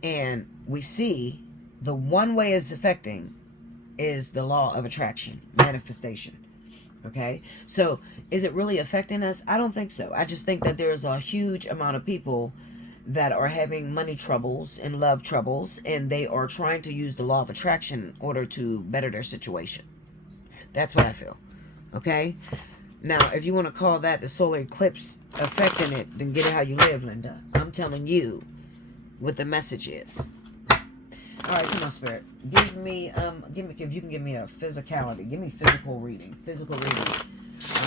And we see the one way it's affecting is the law of attraction, manifestation. Okay, so is it really affecting us? I don't think so. I just think that there's a huge amount of people that are having money troubles and love troubles, and they are trying to use the law of attraction in order to better their situation. That's what I feel. Okay, now if you want to call that the solar eclipse affecting it, then get it how you live, Linda. I'm telling you what the message is. All right, come on, Spirit. Give me, if you can give me a physicality. Give me physical reading. Physical reading.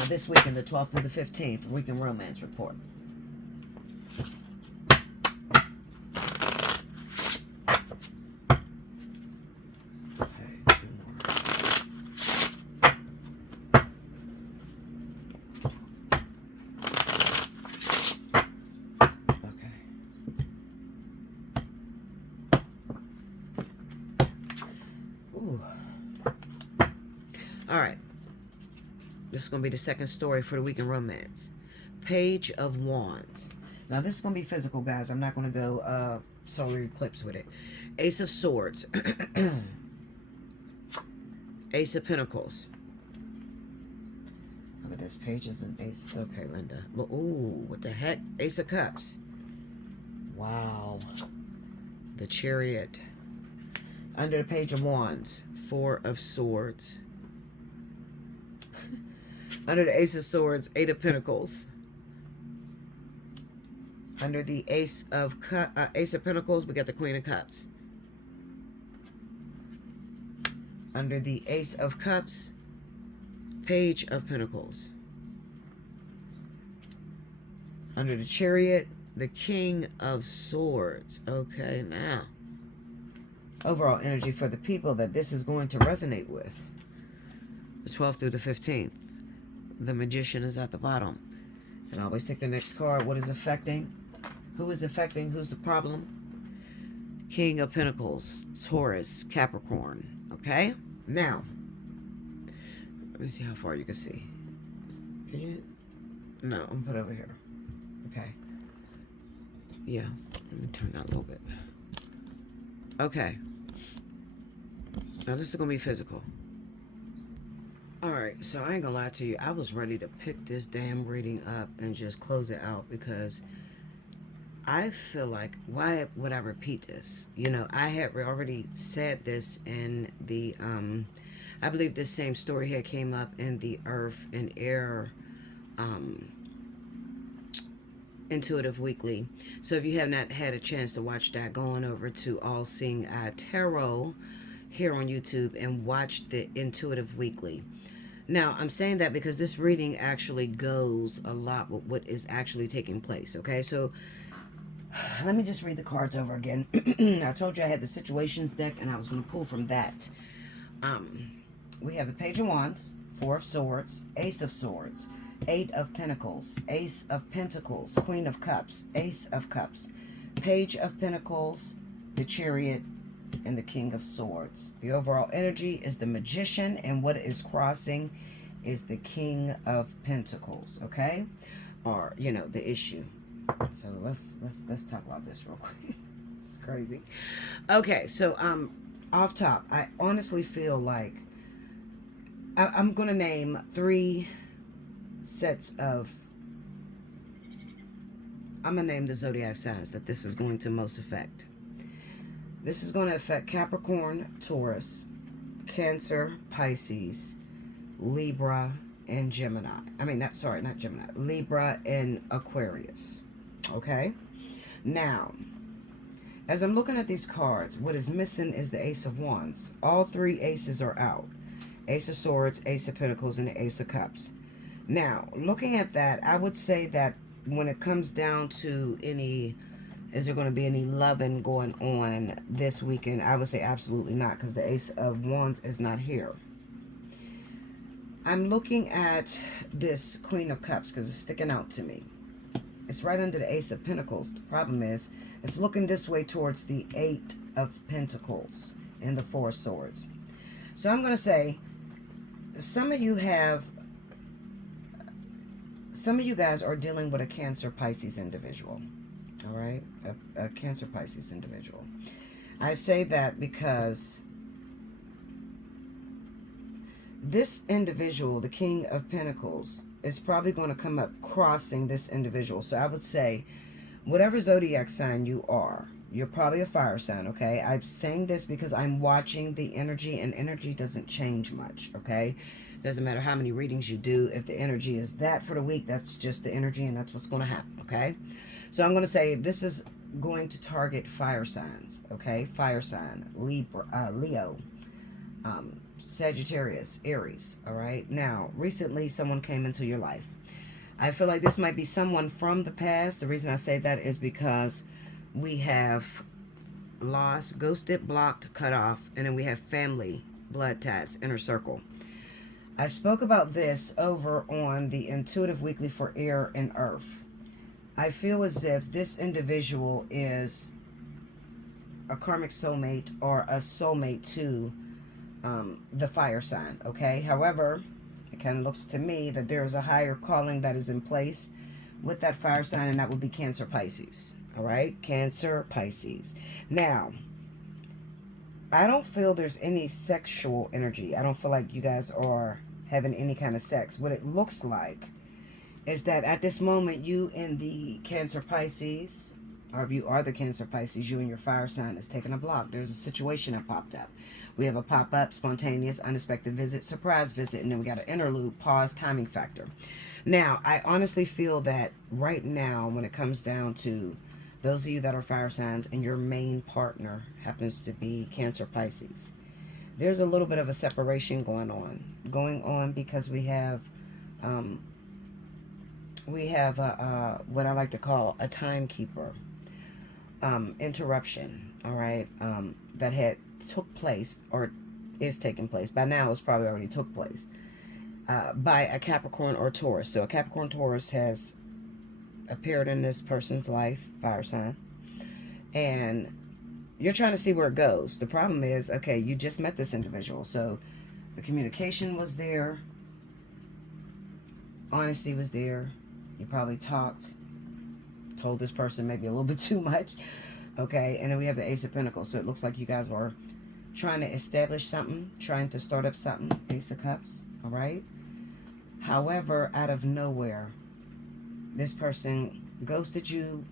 This weekend, the 12th through the 15th, weekend romance report. Okay, 2 more. Okay. Ooh. All right. This is going to be the second story for the weekend romance. Page of Wands. Now, this is going to be physical, guys. I'm not going to go solar eclipse with it. Ace of Swords. Ace of Pentacles. Look at this. Page is an ace. Okay, Linda. Ooh, what the heck? Ace of Cups. Wow. The Chariot. Under the Page of Wands. 4 of Swords. Under the Ace of Swords, 8 of Pentacles. Under the Ace of Pentacles, we got the Queen of Cups. Under the Ace of Cups, Page of Pentacles. Under the Chariot, the King of Swords. Okay, now. Overall energy for the people that this is going to resonate with. The 12th through the 15th. The Magician is at the bottom. And always take the next card. What is affecting? Who is affecting? Who's the problem? King of Pentacles, Taurus, Capricorn. Okay? Now, let me see how far you can see. Can you? No, I'm going to put it over here. Okay. Yeah. Let me turn that a little bit. Okay. Now, this is going to be physical. Alright, so I ain't gonna lie to you. I was ready to pick this damn reading up and just close it out because I feel like, why would I repeat this? You know, I had already said this in the, I believe this same story had came up in the Earth and Air Intuitive Weekly. So if you have not had a chance to watch that, go on over to Allseeingeyetarot here on YouTube and watch the Intuitive Weekly. Now, I'm saying that because this reading actually goes a lot with what is actually taking place, okay? So, let me just read the cards over again. I told you I had the Situations deck, and I was going to pull from that. We have the Page of Wands, 4 of Swords, Ace of Swords, 8 of Pentacles, Ace of Pentacles, Queen of Cups, Ace of Cups, Page of Pentacles, the Chariot, and the King of Swords. The overall energy is the Magician, and what is crossing is the King of Pentacles, okay? Or, you know, the issue. So let's talk about this real quick. It's crazy. Okay, so off top, I honestly feel like I'm gonna name 3 sets of. I'm gonna name the zodiac signs that this is going to most affect. This is going to affect Capricorn, Taurus, Cancer, Pisces, Libra, and Gemini. I mean, not Gemini. Libra and Aquarius. Okay? Now, as I'm looking at these cards, what is missing is the Ace of Wands. All 3 aces are out. Ace of Swords, Ace of Pentacles, and the Ace of Cups. Now, looking at that, I would say that when it comes down to is there going to be any loving going on this weekend? I would say absolutely not, because the Ace of Wands is not here. I'm looking at this Queen of Cups because it's sticking out to me. It's right under the Ace of Pentacles. The problem is it's looking this way towards the 8 of Pentacles and the 4 of Swords. So I'm going to say some of you guys are dealing with a Cancer Pisces individual. All right? A Cancer Pisces individual. I say that because this individual, the King of Pentacles, is probably going to come up crossing this individual. So I would say, whatever zodiac sign you are, you're probably a fire sign, okay? I'm saying this because I'm watching the energy, and energy doesn't change much, okay? Doesn't matter how many readings you do. If the energy is that for the week, that's just the energy, and that's what's going to happen, okay? So I'm going to say this is going to target fire signs, okay? Fire sign, Libra, Leo, Sagittarius, Aries, all right? Now, recently someone came into your life. I feel like this might be someone from the past. The reason I say that is because we have lost, ghosted, blocked, cut off, and then we have family, blood ties, inner circle. I spoke about this over on the Intuitive Weekly for Air and Earth. I feel as if this individual is a karmic soulmate or a soulmate to the fire sign, okay? However, it kind of looks to me that there is a higher calling that is in place with that fire sign, and that would be Cancer Pisces, all right? Cancer Pisces. Now, I don't feel there's any sexual energy. I don't feel like you guys are having any kind of sex. What it looks like is that at this moment, you and the Cancer Pisces, or if you are the Cancer Pisces, you and your fire sign is taking a block. There's a situation that popped up. We have a pop-up, spontaneous, unexpected visit, surprise visit, and then we got an interlude, pause, timing factor. Now, I honestly feel that right now, when it comes down to those of you that are fire signs and your main partner happens to be Cancer Pisces, there's a little bit of a separation going on because we have what I like to call a timekeeper interruption, all right, that had took place or is taking place. By now, it's probably already took place by a Capricorn or Taurus. So a Capricorn Taurus has appeared in this person's life, fire sign, and you're trying to see where it goes. The problem is, okay, you just met this individual, so the communication was there, honesty was there, you probably told this person maybe a little bit too much, okay, and then we have the Ace of Pentacles, so it looks like you guys were trying to establish something, trying to start up something, Ace of Cups, all right? However, out of nowhere, this person ghosted you,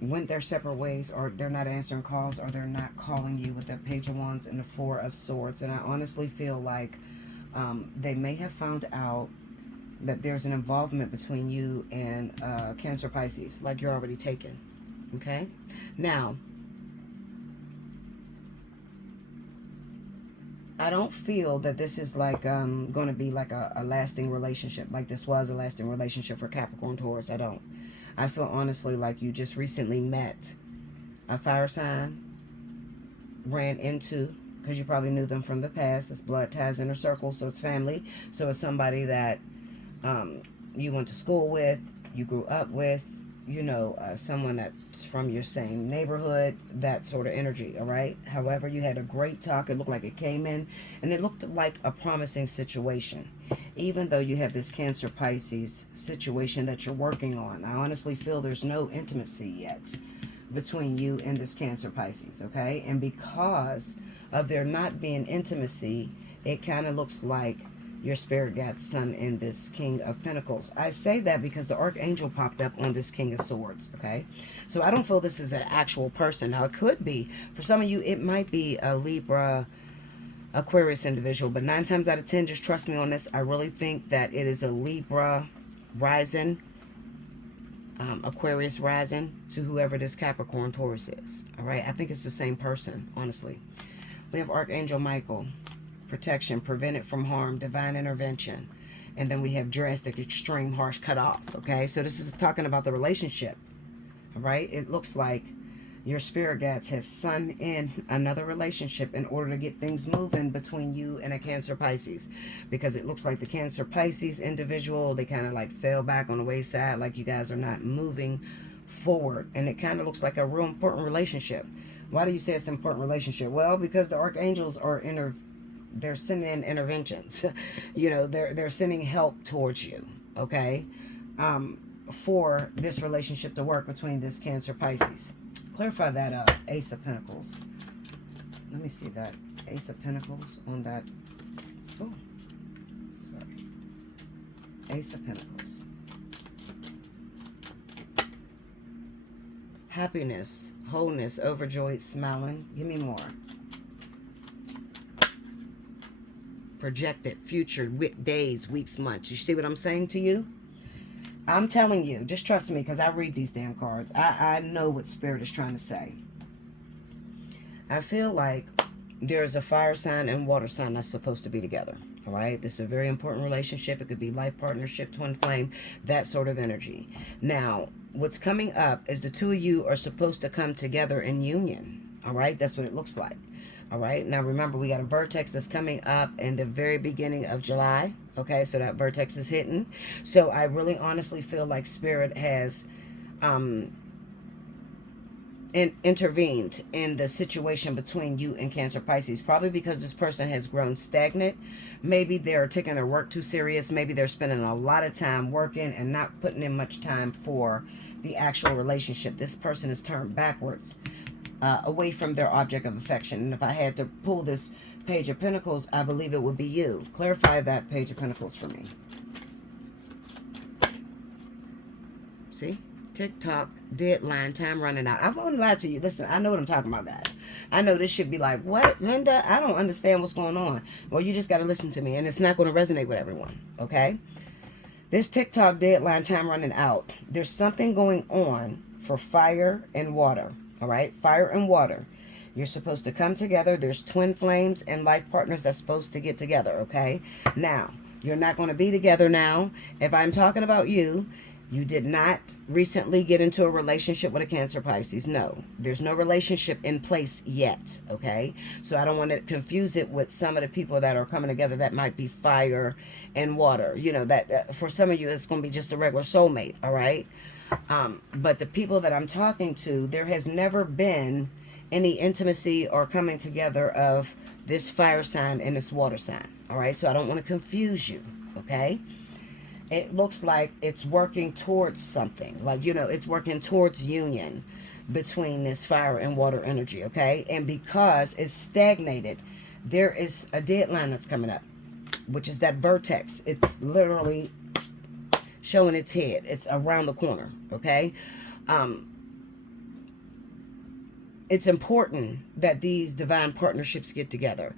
went their separate ways, or they're not answering calls, or they're not calling you with the Page of Wands and the Four of Swords. And I honestly feel like they may have found out that there's an involvement between you and Cancer Pisces, like you're already taken. Okay? Now, I don't feel that this is like going to be like a lasting relationship, like this was a lasting relationship for Capricorn Taurus. I don't. I feel honestly like you just recently met a fire sign, ran into, because you probably knew them from the past. It's blood ties, inner circle, so it's family. So it's somebody that you went to school with, you grew up with, someone that's from your same neighborhood, that sort of energy, all right? However, you had a great talk. It looked like it came in, and it looked like a promising situation. Even though you have this Cancer Pisces situation that you're working on, I honestly feel there's no intimacy yet between you and this Cancer Pisces, okay? And because of there not being intimacy, it kind of looks like your spirit got sun in this King of Pentacles. I say that because the Archangel popped up on this King of Swords, okay? So I don't feel this is an actual person. Now, it could be. For some of you, it might be a Libra, Aquarius individual, but 9 times out of 10, just trust me on this, I really think that it is a Libra rising, Aquarius rising to whoever this Capricorn Taurus is, all right? I think it's the same person, honestly. We have Archangel Michael. Protection, prevent it from harm, divine intervention. And then we have drastic, extreme, harsh, cut off. Okay, so this is talking about the relationship. All right, it looks like your spirit guides has sun in another relationship in order to get things moving between you and a Cancer Pisces, because it looks like the Cancer Pisces individual, they kind of like fell back on the wayside, like you guys are not moving forward, and it kind of looks like a real important relationship. Why do you say it's an important relationship? Well, because the archangels are they're sending in interventions. They're sending help towards you, okay, for this relationship to work between this Cancer Pisces. Clarify that Ace of Pentacles. Let me see that Ace of Pentacles on that. Oh, sorry. Ace of Pentacles. Happiness, wholeness, overjoyed, smiling. Give me more. Projected future days, weeks, months. You see what I'm saying to you? I'm telling you, just trust me, because I read these damn cards. I know what Spirit is trying to say. I feel like there's a fire sign and water sign that's supposed to be together. All right? This is a very important relationship. It could be life partnership, twin flame, that sort of energy. Now, what's coming up is the two of you are supposed to come together in union. All right? That's what it looks like. All right, now remember, we got a vertex that's coming up in the very beginning of July. Okay, so that vertex is hitting. So I really honestly feel like Spirit has intervened in the situation between you and Cancer Pisces, probably because this person has grown stagnant. Maybe they're taking their work too serious. Maybe they're spending a lot of time working and not putting in much time for the actual relationship. This person is turned backwards. Away from their object of affection. And if I had to pull this Page of Pentacles, I believe it would be you. Clarify that Page of Pentacles for me. See? TikTok, deadline, time running out. I won't lie to you. Listen, I know what I'm talking about, guys. I know this should be like, what, Linda? I don't understand what's going on. Well, you just got to listen to me, and it's not going to resonate with everyone, okay? This TikTok deadline, time running out. There's something going on for fire and water. All right, fire and water. You're supposed to come together. There's twin flames and life partners that's supposed to get together, okay? Now, you're not going to be together now. If I'm talking about you, you did not recently get into a relationship with a Cancer Pisces. No, there's no relationship in place yet, okay? So I don't want to confuse it with some of the people that are coming together that might be fire and water. That for some of you, it's going to be just a regular soulmate, all right? But the people that I'm talking to, there has never been any intimacy or coming together of this fire sign and this water sign. All right. So I don't want to confuse you. Okay. It looks like it's working towards something, like, it's working towards union between this fire and water energy. Okay. And because it's stagnated, there is a deadline that's coming up, which is that vertex. It's literally showing its head. It's around the corner, okay? It's important that these divine partnerships get together.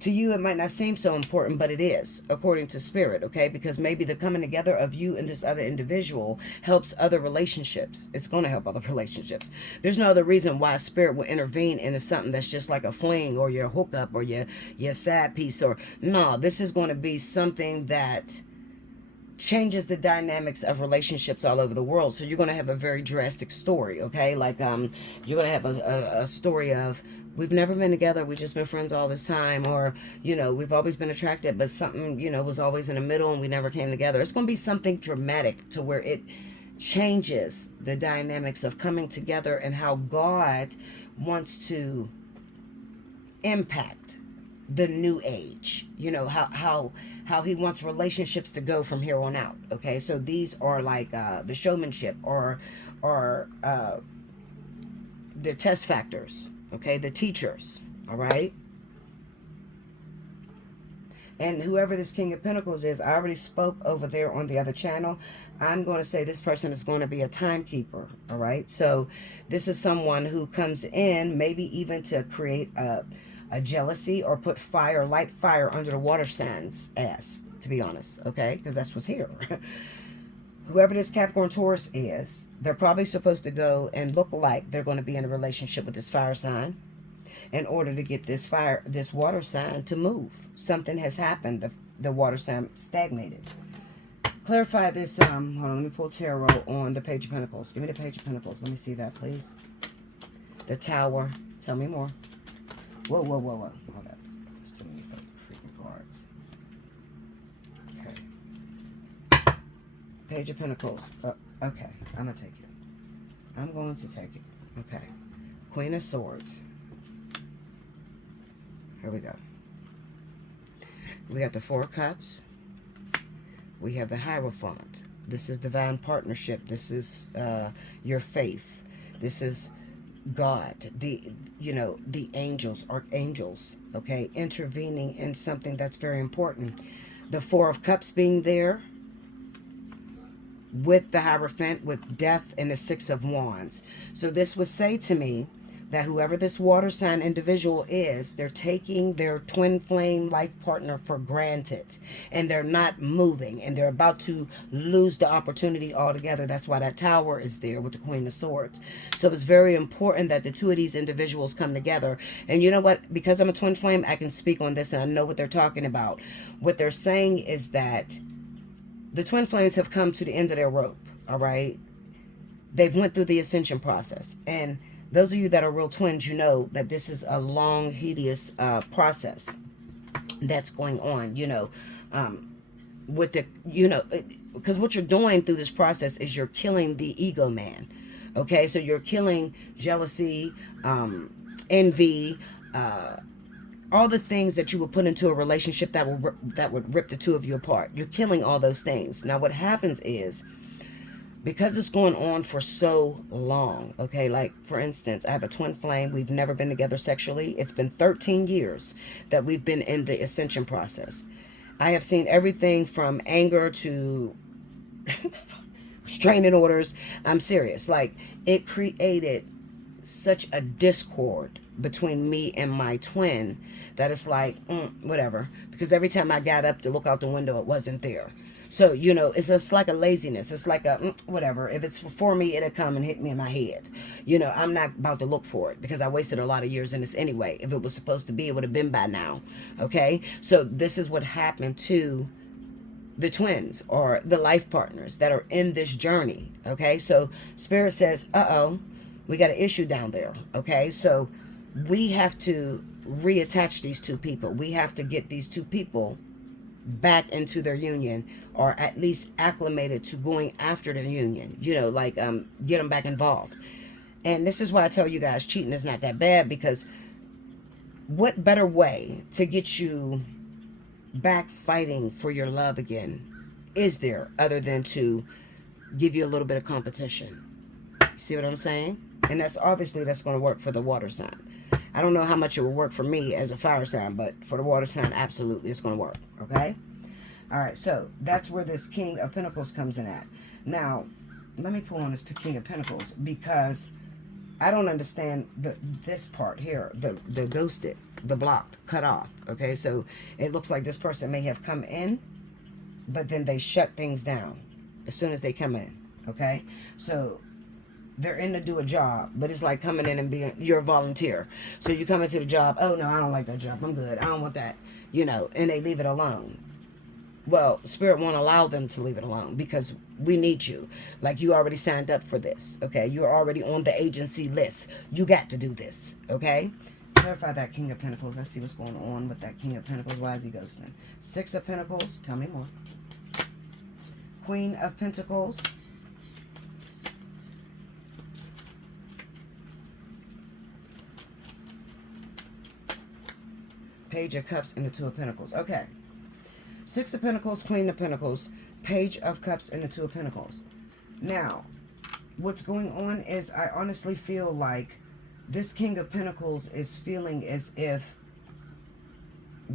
To you, it might not seem so important, but it is, according to Spirit, okay? Because maybe the coming together of you and this other individual helps other relationships. It's going to help other relationships. There's no other reason why Spirit will intervene into something that's just like a fling or your hookup or your side piece. No, this is going to be something that changes the dynamics of relationships all over the world. So you're going to have a very drastic story, okay? Like you're going to have a story of, we've never been together, we've just been friends all this time, or we've always been attracted, but something was always in the middle and we never came together. It's going to be something dramatic to where changes the dynamics of coming together and how God wants to impact the new age. You know, how he wants relationships to go from here on out. Okay, so these are like the showmanship or the test factors. Okay, the teachers. All right. And whoever this King of Pentacles is, I already spoke over there on the other channel. I'm going to say this person is going to be a timekeeper. All right. So this is someone who comes in maybe even to create a jealousy or put fire, light fire under the water signs ass, to be honest. Okay. Because that's what's here. Whoever this Capricorn Taurus is, they're probably supposed to go and look like they're going to be in a relationship with this fire sign in order to get this water sign to move. Something has happened. The water sign stagnated. Clarify this. Hold on, let me pull tarot on the Page of Pentacles. Give me the Page of Pentacles. Let me see that, please. The Tower. Tell me more. Whoa. Hold up. There's too many freaking cards. Okay. Page of Pentacles. Okay, I'm going to take it. I'm going to take it. Okay. Queen of Swords. Here we go. We got the Four of Cups. We have the Hierophant. This is divine partnership. This is your faith. This is God. The angels, archangels, okay, intervening in something that's very important. The Four of Cups being there with the Hierophant, with Death, and the Six of Wands. So this would say to me that whoever this water sign individual is, they're taking their twin flame life partner for granted, and they're not moving, and they're about to lose the opportunity altogether. That's why that Tower is there with the Queen of Swords. So it's very important that the two of these individuals come together. And you know what? Because I'm a twin flame, I can speak on this and I know what they're talking about. What they're saying is that the twin flames have come to the end of their rope. All right. They've went through the ascension process, and those of you that are real twins, you know that this is a long, hideous process that's going on, with the, because what you're doing through this process is you're killing the ego man. Okay, so you're killing jealousy, envy, all the things that you would put into a relationship that would rip the two of you apart. You're killing all those things. Now, what happens is, because it's going on for so long, okay, like for instance, I have a twin flame. We've never been together sexually. It's been 13 years that we've been in the ascension process. I have seen everything from anger to restraining orders. I'm serious. Like, it created such a discord between me and my twin that it's like, whatever. Because every time I got up to look out the window, it wasn't there. So, it's just like a laziness. It's like a, whatever. If it's for me, it'll come and hit me in my head. I'm not about to look for it because I wasted a lot of years in this anyway. If it was supposed to be, it would have been by now. Okay? So this is what happened to the twins or the life partners that are in this journey. Okay? So Spirit says, we got an issue down there. Okay? So we have to reattach these two people. We have to get these two people back into their union, or at least acclimated to going after the union, get them back involved. And this is why I tell you guys, cheating is not that bad, because what better way to get you back fighting for your love again is there other than to give you a little bit of competition? You see what I'm saying? And that's going to work for the water sign. I don't know how much it will work for me as a fire sign, but for the water sign, absolutely, it's going to work. Okay? All right, so that's where this King of Pentacles comes in at. Now, let me pull on this King of Pentacles, because I don't understand this part here, the ghosted, the blocked, cut off. Okay, so it looks like this person may have come in, but then they shut things down as soon as they come in. Okay, so they're in to do a job, but it's like coming in and you're a volunteer. So you come into the job, oh no, I don't like that job, I'm good, I don't want that, and they leave it alone. Well, Spirit won't allow them to leave it alone, because we need you. Like, you already signed up for this, okay? You're already on the agency list. You got to do this, okay? Clarify that King of Pentacles. Let's see what's going on with that King of Pentacles. Why is he ghosting? Six of Pentacles. Tell me more. Queen of Pentacles. Page of Cups and the Two of Pentacles. Okay. Six of Pentacles, Queen of Pentacles, Page of Cups and the Two of Pentacles. Now, what's going on is I honestly feel like this King of Pentacles is feeling as if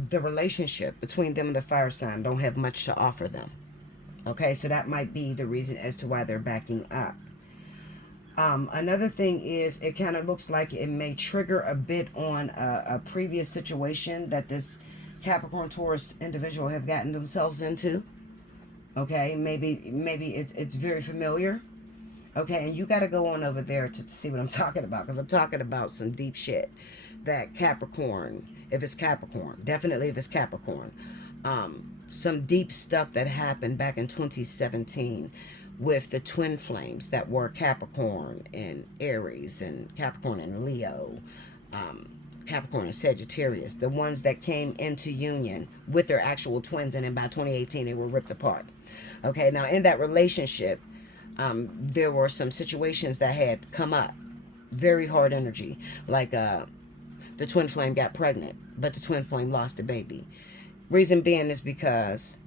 the relationship between them and the fire sign don't have much to offer them. Okay, so that might be the reason as to why they're backing up. Another thing is it kind of looks like it may trigger a bit on a previous situation that this Capricorn Taurus individual have gotten themselves into. Okay, maybe it's very familiar. Okay, and you got to go on over there to see what I'm talking about, because I'm talking about some deep shit that Capricorn, if it's Capricorn, definitely if it's Capricorn, some deep stuff that happened back in 2017 with the twin flames that were Capricorn and Aries and Capricorn and Leo, Capricorn and Sagittarius, the ones that came into union with their actual twins, and then by 2018 they were ripped apart. Okay, now in that relationship, there were some situations that had come up, very hard energy, like the twin flame got pregnant, but the twin flame lost a baby. Reason being is because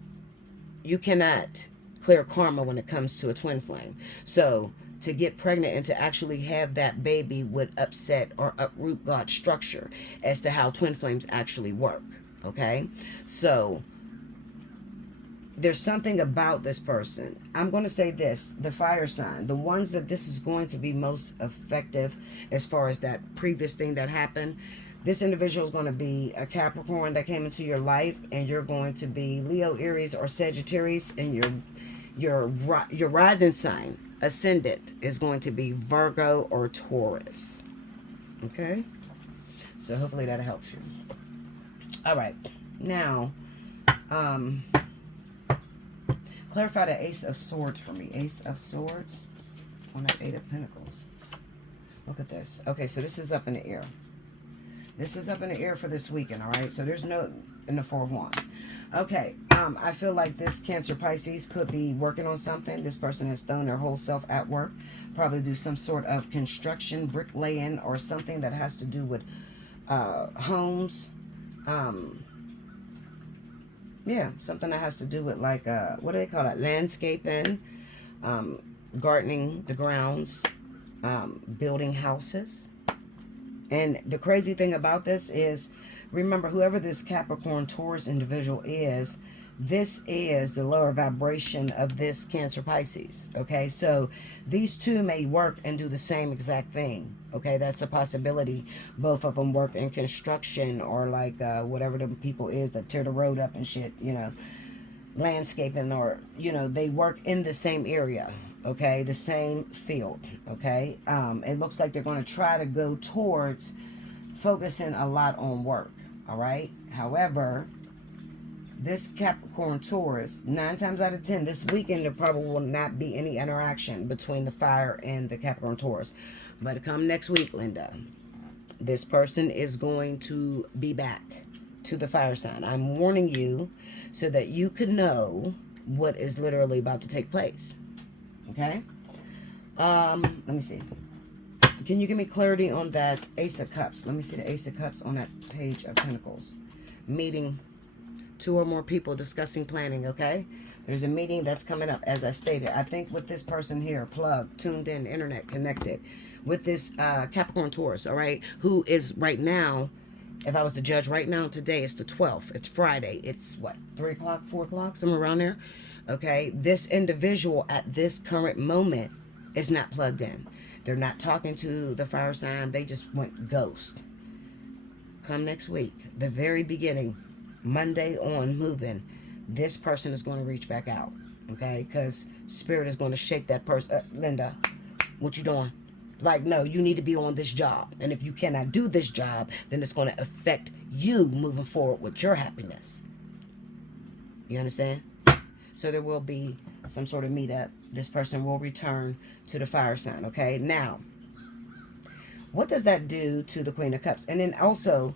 you cannot clear karma when it comes to a twin flame. So to get pregnant and to actually have that baby would upset or uproot God's structure as to how twin flames actually work. Okay, so there's something about this person. I'm going to say this, the fire sign, the ones that this is going to be most effective as far as that previous thing that happened. This individual is going to be a Capricorn that came into your life, and you're going to be Leo, Aries, or Sagittarius, and your rising sign, ascendant, is going to be Virgo or Taurus. Okay? So hopefully that helps you. All right. Now, clarify the Ace of Swords for me. Ace of Swords on that Eight of Pentacles. Look at this. Okay, so this is up in the air. This is up in the air for this weekend, all right? So there's no in the Four of Wands. Okay, I feel like this Cancer Pisces could be working on something. This person has thrown their whole self at work. Probably do some sort of construction, bricklaying, or something that has to do with homes. Yeah, something that has to do with, like, what do they call it? Landscaping, gardening the grounds, building houses. And the crazy thing about this is, remember, whoever this Capricorn Taurus individual is, this is the lower vibration of this Cancer Pisces. Okay, so these two may work and do the same exact thing. Okay, that's a possibility. Both of them work in construction, or like whatever the people is that tear the road up and shit, you know, landscaping, or, you know, they work in the same area. Okay, the same field. Okay, it looks like they're going to try to go towards focusing a lot on work. All right, however, this Capricorn Taurus, 9 times out of 10 this weekend, there probably will not be any interaction between the fire and the Capricorn Taurus. But come next week, Linda, this person is going to be back to the fire sign. I'm warning you so that you can know what is literally about to take place. Okay, let me see. Can you give me clarity on that Ace of Cups? Let me see the Ace of Cups on that Page of Pentacles. Meeting, 2 or more people discussing planning. Okay, there's a meeting that's coming up, as I stated. I think with this person here, plugged, tuned in, internet connected, with this Capricorn Taurus, all right, who is right now, if I was to judge right now, today, it's the 12th. It's Friday. It's what, 3 o'clock, 4 o'clock, somewhere around there. Okay, this individual at this current moment is not plugged in. They're not talking to the fire sign. They just went ghost. Come next week, the very beginning, Monday on moving, this person is going to reach back out. Okay, because Spirit is going to shake that person. Linda, what you doing? Like, no, you need to be on this job. And if you cannot do this job, then it's going to affect you moving forward with your happiness. You understand? So there will be some sort of meetup. This person will return to the fire sign. Okay, now, what does that do to the Queen of Cups? And then also,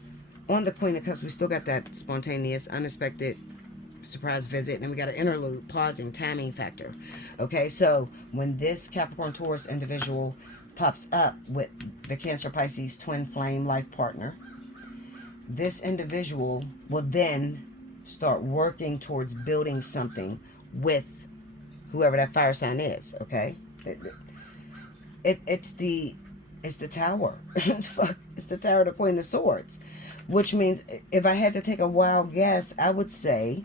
on the Queen of Cups, we still got that spontaneous, unexpected surprise visit. And then we got an interlude, pausing, timing factor. Okay, so when this Capricorn Taurus individual pops up with the Cancer Pisces twin flame life partner, this individual will then start working towards building something with whoever that fire sign is. Okay, it's the tower. Fuck, it's the tower, the queen of swords, which means if I had to take a wild guess, I would say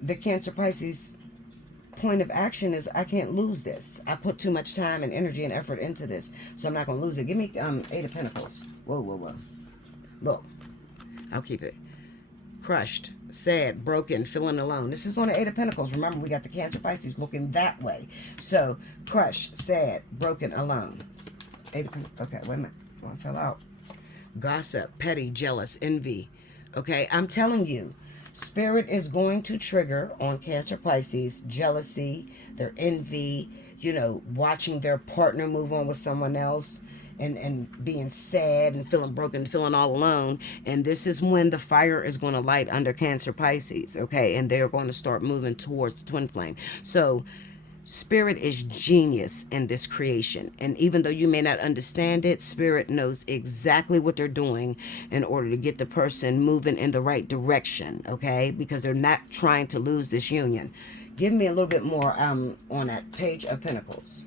the Cancer Pisces point of action is I can't lose this. I put too much time and energy and effort into this, so I'm not gonna lose it. Give me Eight of Pentacles. Whoa. Look, I'll keep it. Crushed, sad, broken, feeling alone. This is on the Eight of Pentacles. Remember, we got the Cancer Pisces looking that way. So, crushed, sad, broken, alone. Eight of Pentacles. Okay, wait a minute. One fell out. Gossip, petty, jealous, envy. Okay, I'm telling you, Spirit is going to trigger on Cancer Pisces jealousy, their envy, watching their partner move on with someone else, and being sad and feeling broken, feeling all alone. And this is when the fire is going to light under Cancer Pisces, okay? And they're going to start moving towards the twin flame. So Spirit is genius in this creation. And even though you may not understand it, Spirit knows exactly what they're doing in order to get the person moving in the right direction, okay? Because they're not trying to lose this union. Give me a little bit more on that Page of Pentacles.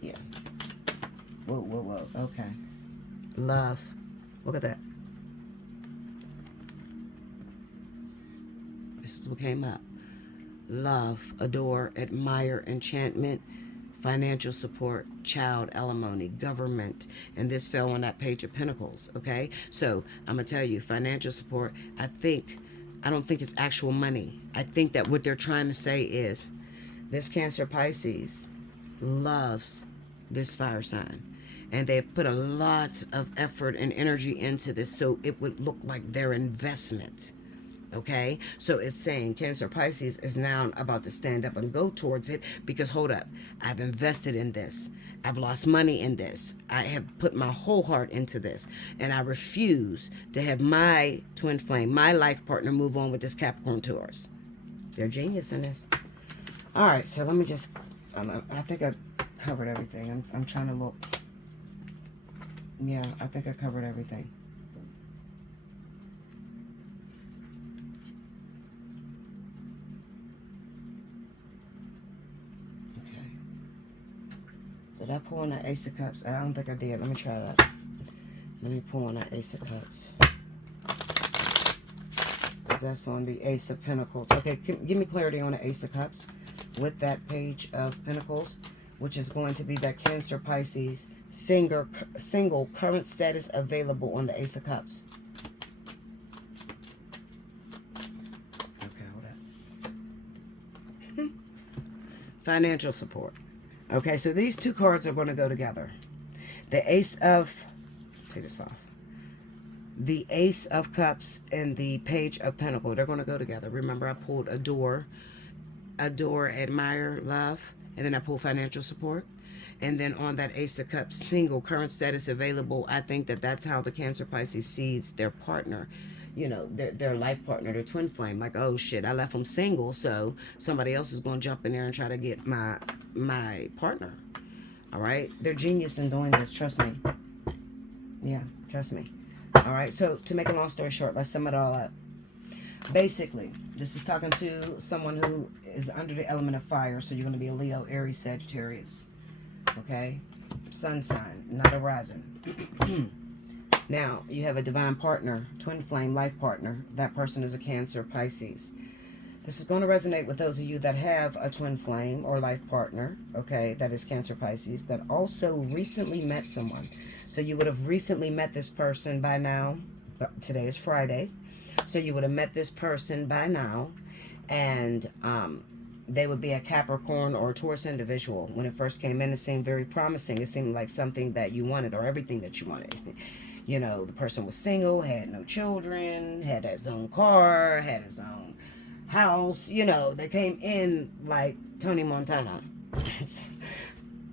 Yeah. Whoa. Okay. Love. Look at that. This is what came up. Love, adore, admire, enchantment, financial support, child, alimony, government. And this fell on that Page of Pentacles, okay? So I'm going to tell you, financial support, I don't think it's actual money. I think that what they're trying to say is this Cancer Pisces loves this fire sign. And they've put a lot of effort and energy into this, so it would look like their investment. Okay, so it's saying Cancer Pisces is now about to stand up and go towards it because, hold up, I've invested in this. I've lost money in this. I have put my whole heart into this. And I refuse to have my twin flame, my life partner, move on with this Capricorn Taurus. They're genius in this. All right, so let me just, I think I covered everything. I'm trying to look. Yeah, I think I covered everything. Did I pull on that Ace of Cups? I don't think I did. Let me try that. Let me pull on that Ace of Cups. Because that's on the Ace of Pentacles. Okay, give me clarity on the Ace of Cups with that Page of Pentacles, which is going to be that Cancer Pisces single current status available on the Ace of Cups. Okay, hold on. Financial support. Okay, so these two cards are going to go together. The Ace of, take this off. The Ace of Cups and the Page of Pentacles, they're going to go together. Remember, I pulled adore, admire, love, and then I pulled financial support. And then on that Ace of Cups, single, current status available, I think that that's how the Cancer Pisces sees their partner. Their life partner, their twin flame. Like, oh shit, I left them single, so somebody else is going to jump in there and try to get my partner. All right, they're genius in doing this. Trust me. Yeah, trust me. All right, so to make a long story short, let's sum it all up. Basically, this is talking to someone who is under the element of fire, so you're going to be a Leo, Aries, Sagittarius. Okay, sun sign, not a rising. Now, you have a divine partner, twin flame, life partner. That person is a Cancer Pisces. This is going to resonate with those of you that have a twin flame or life partner, okay, that is Cancer Pisces, that also recently met someone. So you would have recently met this person by now. Today is Friday. So you would have met this person by now, and they would be a Capricorn or a Taurus individual. When it first came in, it seemed very promising. It seemed like something that you wanted, or everything that you wanted. The person was single, had no children, had his own car, had his own house. They came in like Tony Montana.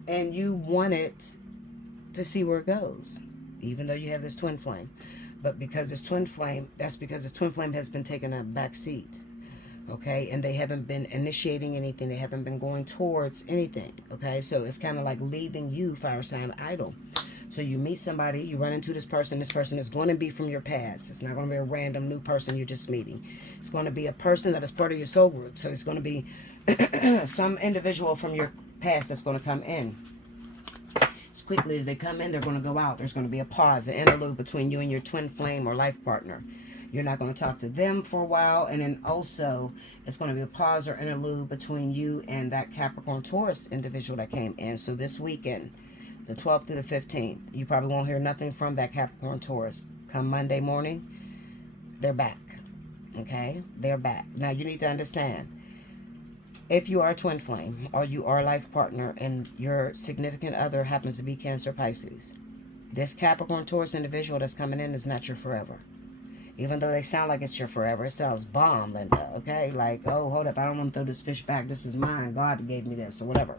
And you wanted to see where it goes, even though you have this twin flame. But because this twin flame, that's because this twin flame has been taking a back seat. Okay, and they haven't been initiating anything. They haven't been going towards anything. Okay, so it's kind of like leaving you, fire sign, idle. So So you meet somebody, you run into this person is going to be from your past. It's not going to be a random new person you're just meeting. It's going to be a person that is part of your soul group. So it's going to be some individual from your past that's going to come in. As quickly as they come in, they're going to go out. There's going to be a pause, an interlude between you and your twin flame or life partner. You're not going to talk to them for a while. And then also, it's going to be a pause or interlude between you and that Capricorn Taurus individual that came in. So this weekend, the 12th through the 15th, you probably won't hear nothing from that Capricorn Taurus. Come Monday morning, they're back. Okay? They're back. Now, you need to understand, if you are a twin flame or you are a life partner and your significant other happens to be Cancer, Pisces, this Capricorn Taurus individual that's coming in is not your forever. Even though they sound like it's your forever, it sounds bomb, Linda, okay? Like, oh, hold up, I don't want to throw this fish back. This is mine. God gave me this, or whatever.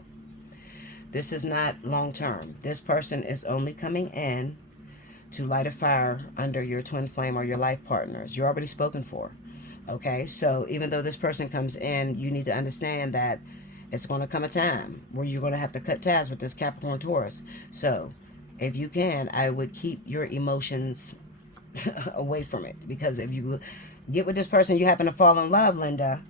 This is not long term. This person is only coming in to light a fire under your twin flame or your life partners. You're already spoken for. Okay, so even though this person comes in, you need to understand that it's going to come a time where you're going to have to cut ties with this Capricorn Taurus. So if you can, I would keep your emotions away from it. Because if you get with this person, you happen to fall in love, Linda,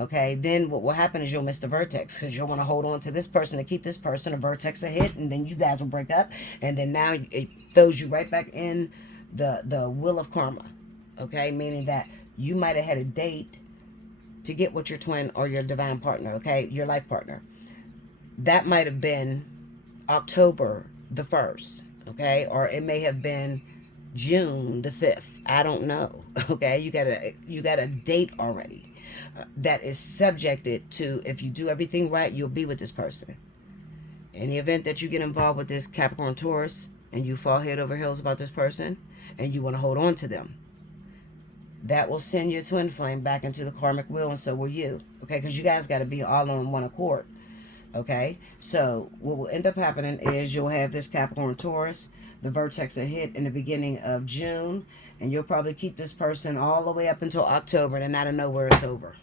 okay, then what will happen is you'll miss the vertex because you'll want to hold on to this person to keep this person. A vertex a hit, and then you guys will break up. And then now it throws you right back in the wheel of karma, okay, meaning that you might have had a date to get with your twin or your divine partner, okay, your life partner. That might have been October the 1st, okay, or it may have been June the 5th. I don't know, okay. You got a date already that is subjected to, if you do everything right, you'll be with this person. In the event that you get involved with this Capricorn Taurus and you fall head over heels about this person and you want to hold on to them, that will send your twin flame back into the karmic wheel, and so will you, okay, because you guys got to be all on one accord, okay. So what will end up happening is you'll have this Capricorn Taurus, the vertex will hit in the beginning of June, and you'll probably keep this person all the way up until October, and then out of nowhere it's over,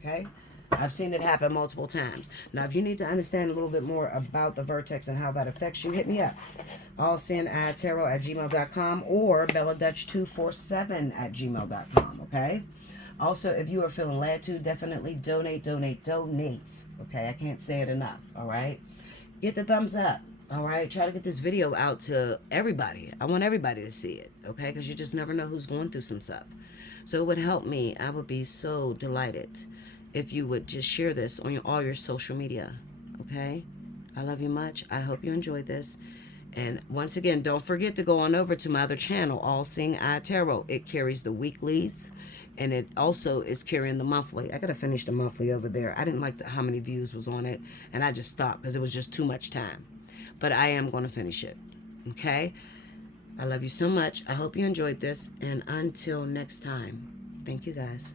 okay. I've seen it happen multiple times. Now, if you need to understand a little bit more about the vertex and how that affects you, hit me up. Allseeingeyetarot@gmail.com or BellaDutch247@gmail.com, okay? Also, if you are feeling led to, definitely donate. Okay, I can't say it enough, all right? Get the thumbs up, all right? Try to get this video out to everybody. I want everybody to see it, okay? Because you just never know who's going through some stuff. So it would help me. I would be so delighted if you would just share this on all your social media, okay? I love you much. I hope you enjoyed this. And once again, don't forget to go on over to my other channel, Allseeingeyetarot. It carries the weeklies, and it also is carrying the monthly. I got to finish the monthly over there. I didn't like how many views was on it, and I just stopped because it was just too much time. But I am going to finish it, okay? I love you so much. I hope you enjoyed this, and until next time, thank you guys.